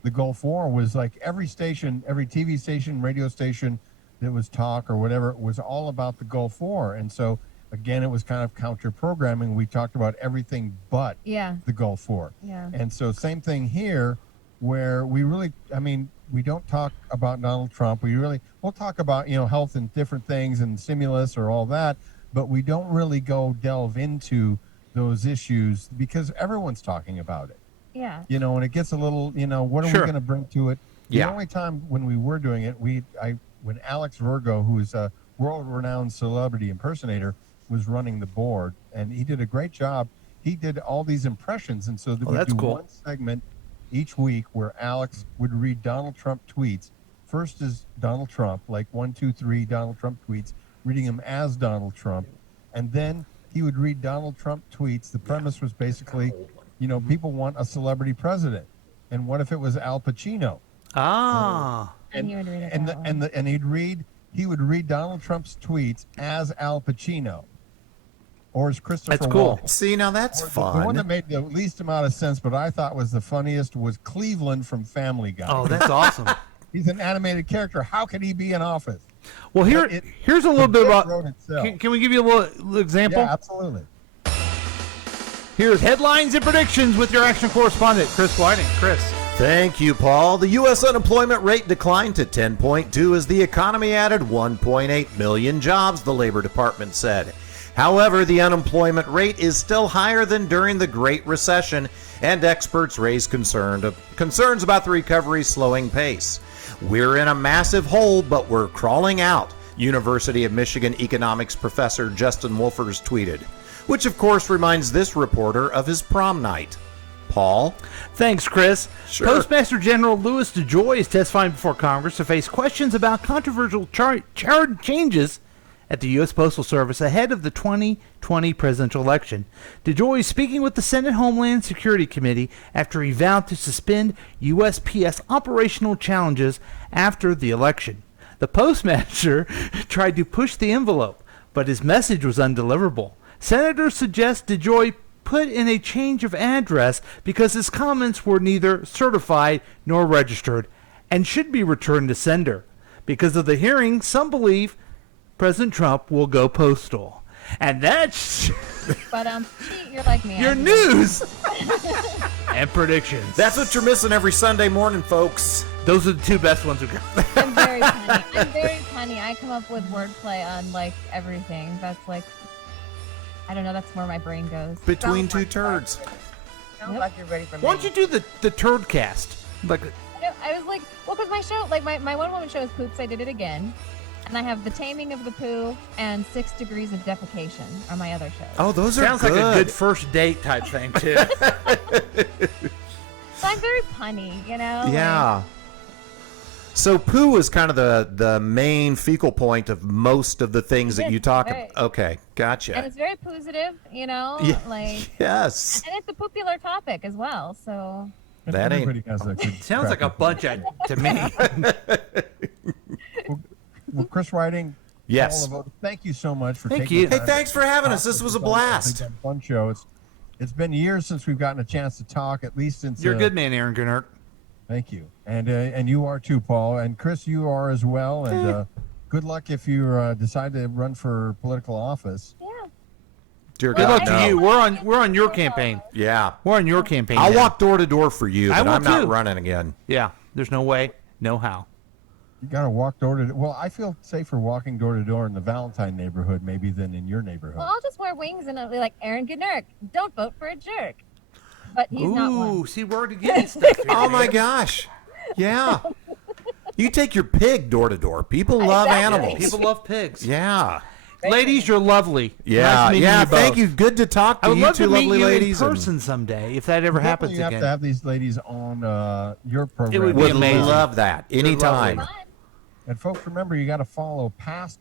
The Gulf War was like every station, every TV station, radio station that was talk or whatever, it was all about the Gulf War. And so again, it was kind of counter programming. We talked about everything but the Gulf War. Yeah. And so same thing here, where we really, I mean, we don't talk about Donald Trump. We'll talk about, health and different things and stimulus or all that, but we don't really go delve into those issues because everyone's talking about it. Yeah. And it gets a little, what are we going to bring to it? Yeah. The only time when we were doing it, when Alex Virgo, who is a world-renowned celebrity impersonator, was running the board, and he did a great job. He did all these impressions, and so we do one segment each week where Alex would read Donald Trump tweets. First is Donald Trump, like 1, 2, 3 Donald Trump tweets, reading them as Donald Trump, and then he would read Donald Trump tweets. The premise was basically, people want a celebrity president, and what if it was Al Pacino? And he would read it. And he would read Donald Trump's tweets as Al Pacino. Or as Christopher That's cool. Walken. See, now that's fun. The one that made the least amount of sense, but I thought was the funniest, was Cleveland from Family Guy. Oh, that's awesome. He's an animated character. How can he be in office? Well, here's a little bit about. Itself. Can we give you a little example? Yeah, absolutely. Here's headlines and predictions with your action correspondent, Chris Whiting. Chris. Thank you, Paul. The U.S. unemployment rate declined to 10.2 as the economy added 1.8 million jobs, the Labor Department said. However, the unemployment rate is still higher than during the Great Recession, and experts raise concerns about the recovery's slowing pace. We're in a massive hole, but we're crawling out, University of Michigan economics professor Justin Wolfers tweeted, which of course reminds this reporter of his prom night. Paul? Thanks, Chris. Sure. Postmaster General Louis DeJoy is testifying before Congress to face questions about controversial changes at the U.S. Postal Service ahead of the 2020 presidential election. DeJoy is speaking with the Senate Homeland Security Committee after he vowed to suspend USPS operational challenges after the election. The postmaster tried to push the envelope, but his message was undeliverable. Senators suggest DeJoy put in a change of address because his comments were neither certified nor registered and should be returned to sender. Because of the hearing, some believe President Trump will go postal. And that's But you're like me. your news and predictions. That's what you're missing every Sunday morning, folks. Those are the two best ones we've got. I'm very punny. I come up with wordplay on like everything. That's like, I don't know. That's where my brain goes. Between two turds. Sounds like you're ready for me. Why don't you do the turd cast? Like, I was like, well, because my show, like my one woman show is Poops. I Did It Again. And I have The Taming of the Pooh and 6 Degrees of Defecation are my other shows. Oh, those are sounds good. like a good first date type thing, too. So I'm very punny, Yeah. Like, So poo is kind of the main fecal point of most of the things that you talk about. Okay, gotcha. and it's very positive, Yeah, like yes. and it's a popular topic as well. So That ain't. Everybody has a good Sounds like a bunch of to me. Well, Chris Whiting. Yes. Paul Lavoie, thank you so much for Thank taking you. the Hey, time thanks to for having talk us. This with was a us. blast. It's been a fun show. It's been years since we've gotten a chance to talk, at least since You're a good man, Aaron Gunnar. Thank you, and you are too, Paul, and Chris, you are as well. And good luck if you decide to run for political office. Dear Good God, luck to no. you. We're on your campaign. Yeah. We're on your campaign. I'll now. walk door to door for you, I but will I'm not too. running again. Yeah. There's no way, no how. You got to walk door to. Well, I feel safer walking door to door in the Valentine neighborhood maybe than in your neighborhood. well, I'll just wear wings and I'll be like Aaron Gunnar. Don't vote for a jerk. But he's not one. Ooh, see, we're getting stuff here. Oh my gosh. Yeah. You take your pig door to door. People love animals. People love pigs. Yeah. Ladies, you're lovely. Yeah. Nice meeting Yeah. you both. Thank you. Good to talk I to would you love two to meet lovely you ladies. in and person someday if that ever happens You have again. to have these ladies on your program. It would be would amazing. love that anytime. lovely. And folks, remember, you got to follow past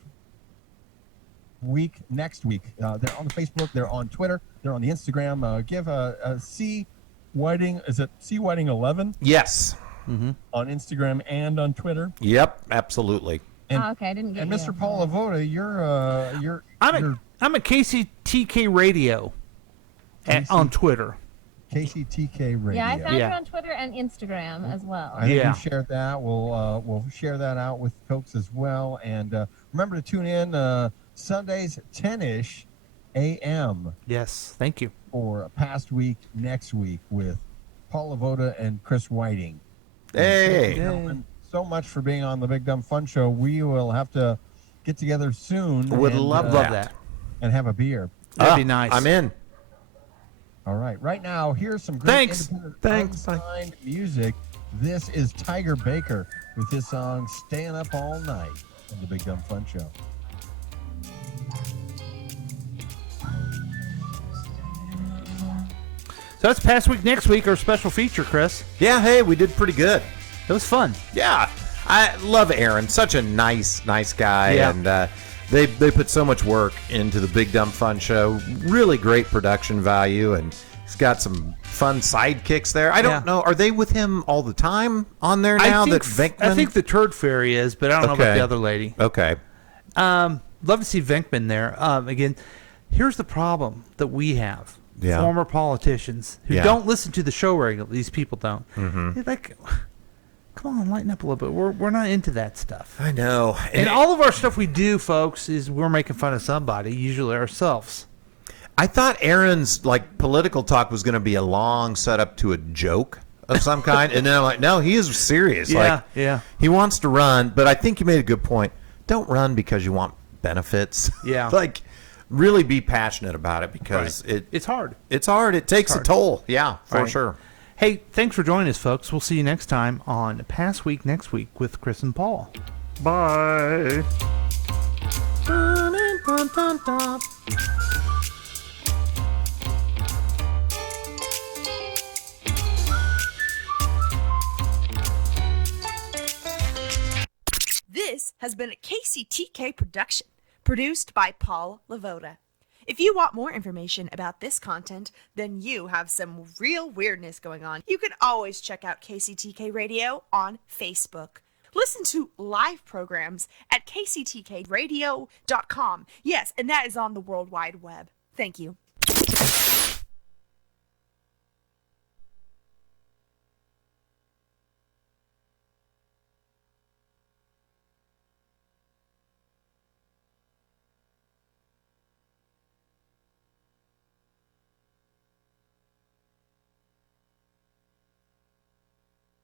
week, next week. They're on the Facebook, they're on Twitter, they're on the Instagram. Give a C Whiting, is it C Whiting 11 Yes. on Instagram and on Twitter? Yep. Absolutely. And, okay, I didn't get and you. Mr. Paul Lavoda, you're I'm a KCTK Radio on Twitter. KCTK Radio. Yeah, I found you on Twitter and Instagram as well. I think we shared that. We'll share that out with folks as well. And remember to tune in Sundays 10-ish a.m. Yes, thank you. For Past Week Next Week with Paul Lavoda and Chris Whiting. Hey! Thank you, gentlemen, so much for being on the Big Dumb Fun Show. We will have to get together soon. Would love that. And have a beer. That'd be nice. I'm in. All right. Right now, here's some great independent unsigned music. This is Tiger Baker with his song Staying Up All Night on the Big Dumb Fun Show. So that's Past Week Next Week, our special feature, Chris. Yeah, hey, we did pretty good. It was fun. Yeah. I love Aaron. Such a nice guy. Yeah. And they put so much work into the Big Dumb Fun Show. Really great production value, and he's got some fun sidekicks there. I don't know. Are they with him all the time on there now? I think the Turd Fairy is, but I don't know about the other lady. Okay. Love to see Venkman there. Again, here's the problem that we have. Yeah. Former politicians who don't listen to the show regularly. These people don't. Mm-hmm. They're like, come on, lighten up a little bit. We're not into that stuff. I know. And all of our stuff we do, folks, is we're making fun of somebody, usually ourselves. I thought Aaron's political talk was going to be a long setup to a joke of some kind, and then I'm like, no, he is serious. Yeah. He wants to run, but I think you made a good point. Don't run because you want benefits. Yeah. Really be passionate about it because it's hard. It's hard. It takes a toll. Yeah, for Right. sure. Hey, thanks for joining us, folks. We'll see you next time on Past Week Next Week with Chris and Paul. Bye. This has been a KCTK production, produced by Paul Lavoda. If you want more information about this content, then you have some real weirdness going on. You can always check out KCTK Radio on Facebook. Listen to live programs at kctkradio.com. Yes, and that is on the World Wide Web. Thank you.